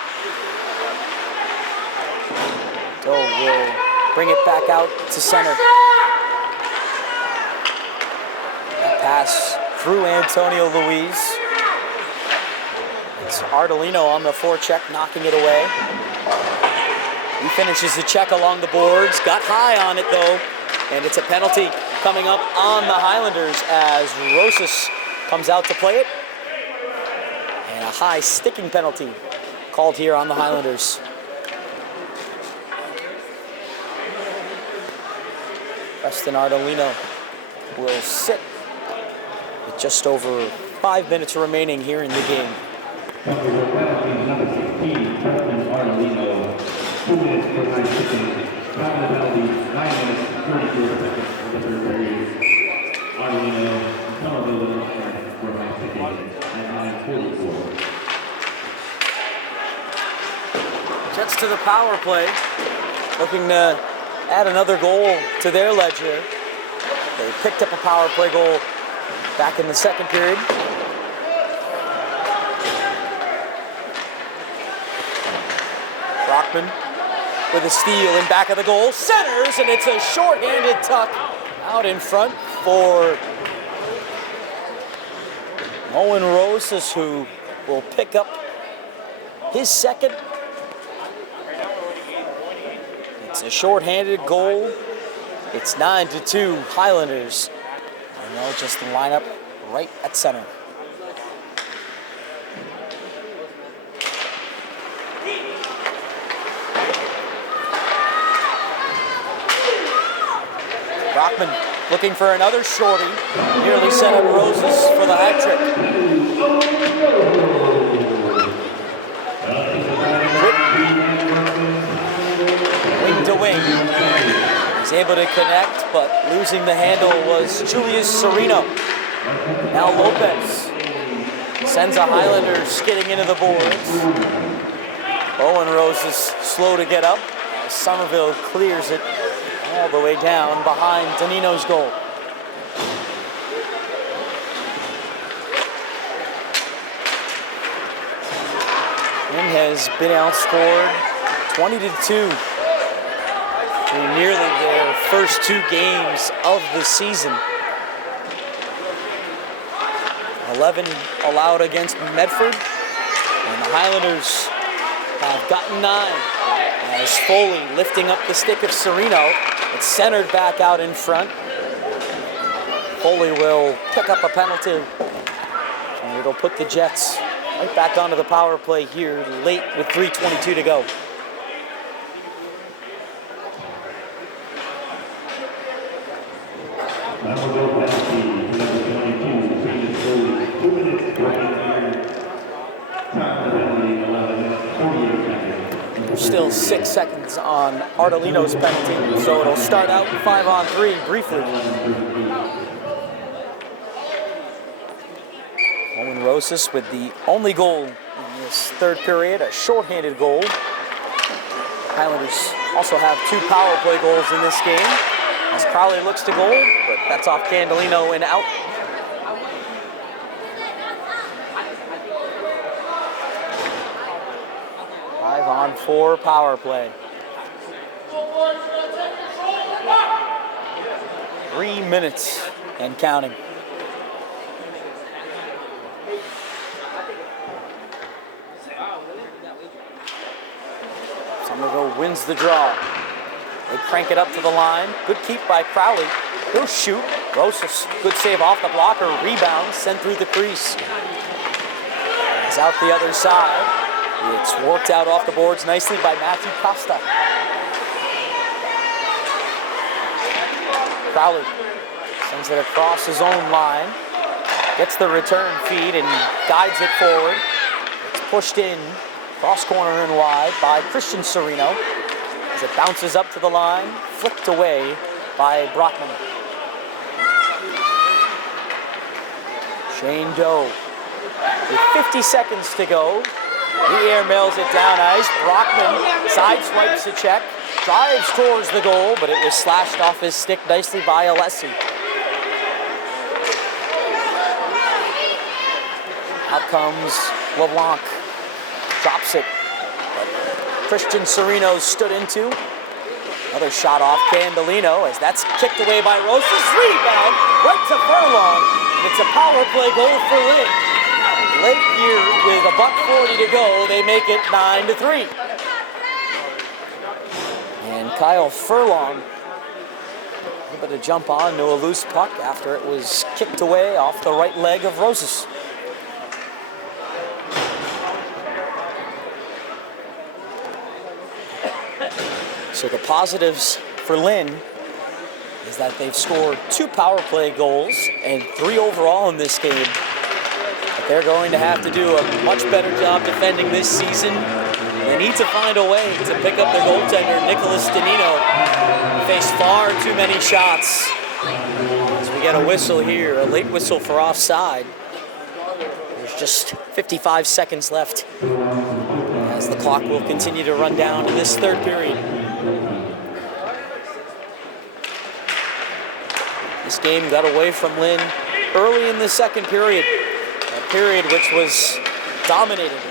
Doe will bring it back out to center. That pass through Antonio Luis. It's Ardolino on the forecheck, knocking it away. He finishes the check along the boards. Got high on it though, and it's a penalty coming up on the Highlanders as Rosas comes out to play it. And a high sticking penalty called here on the Highlanders. Preston Ardolino will sit with just over 5 minutes remaining here in the game. Number 16, Preston Ardolino, 2 minutes for 9 seconds. Time of the penalty, 9 minutes, 34 seconds for the third period. Ardolino, Somerville for 9 seconds at 9:44. Jets to the power play, looking to add another goal to their ledger. They picked up a power play goal back in the second period. Brockman with a steal in back of the goal, centers, and it's a short-handed tuck out in front for Owen Rosas, who will pick up his second. It's a short-handed goal. It's 9-2 Highlanders, and they'll just line up right at center. Brockman looking for another shorty. Nearly set up Rosas for the hat trick. Wing to wing. He's able to connect, but losing the handle was Julius Sereno. Now Lopez sends a Highlander skidding into the boards. Owen Rosas slow to get up. Somerville clears it all the way down behind Danino's goal. Lynn has been outscored 20-2 through nearly their first 2 games of the season. 11 allowed against Medford, and the Highlanders have gotten 9. As Foley lifting up the stick of Sereno, it's centered back out in front. Foley will pick up a penalty, and it'll put the Jets right back onto the power play here late with 3:22 to go. Still 6 seconds on Ardolino's penalty, so it'll start out 5-on-3 briefly. Owen Rosas with the only goal in this third period, a shorthanded goal. Highlanders also have 2 power play goals in this game, as Crowley looks to goal, but that's off Candolino and out. On 4 power play. 3 minutes and counting. Somerville wins the draw. They crank it up to the line. Good keep by Crowley. He'll shoot. Rosas, good save off the blocker. Rebound, sent through the crease. He's out the other side. It's worked out off the boards nicely by Matthew Costa. Crowley sends it across his own line. Gets the return feed and guides it forward. It's pushed in, cross corner and wide by Christian Serino. As it bounces up to the line, flicked away by Brockman. Shane Doe with 50 seconds to go. The air mails it down ice. Brockman sideswipes the check, drives towards the goal, but it was slashed off his stick nicely by Alessi. Out comes LeBlanc, drops it. Christian Serino stood into. Another shot off Candelino as that's kicked away by Rosas. Rebound right to Furlong. And it's a power play goal for Lynn. Late here with $1:40 to go, they make it 9-3. And Kyle Furlong able to jump on to a loose puck after it was kicked away off the right leg of Rosas. So the positives for Lynn is that they've scored 2 power play goals and 3 overall in this game. But they're going to have to do a much better job defending this season. They need to find a way to pick up their goaltender, Nicholas Danino. He faced far too many shots. As we get a whistle here, a late whistle for offside. There's just 55 seconds left as the clock will continue to run down in this third period. This game got away from Lynn early in the second period, a period which was dominated,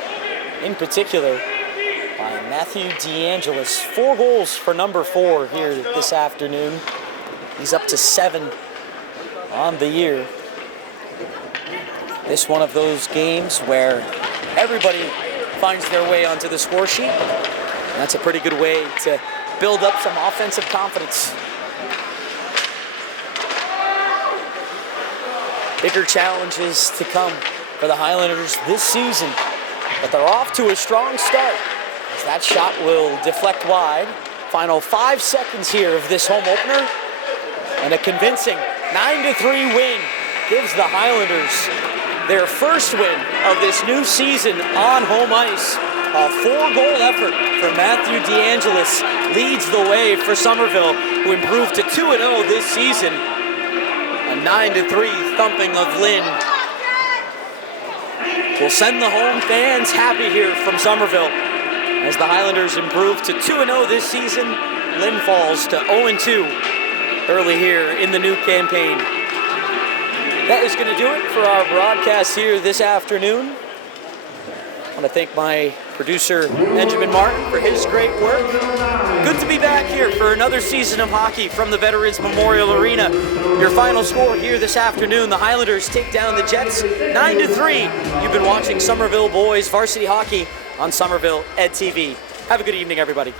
in particular, by Matthew DeAngelis. 4 goals for number 4 here this afternoon. He's up to 7 on the year. This one of those games where everybody finds their way onto the score sheet. And that's a pretty good way to build up some offensive confidence. Bigger challenges to come for the Highlanders this season, but they're off to a strong start as that shot will deflect wide. Final 5 seconds here of this home opener, and a convincing 9-3 win gives the Highlanders their first win of this new season on home ice. A 4-goal effort from Matthew DeAngelis leads the way for Somerville, who improved to 2-0 this season. A 9-3 thumping of Lynn will send the home fans happy here from Somerville. As the Highlanders improve to 2-0 this season, Lynn falls to 0-2 early here in the new campaign. That is going to do it for our broadcast here this afternoon. I want to thank my producer, Benjamin Martin, for his great work. Good to be back here for another season of hockey from the Veterans Memorial Arena. Your final score here this afternoon, the Highlanders take down the Jets 9-3. You've been watching Somerville Boys Varsity Hockey on Somerville Ed TV. Have a good evening, everybody.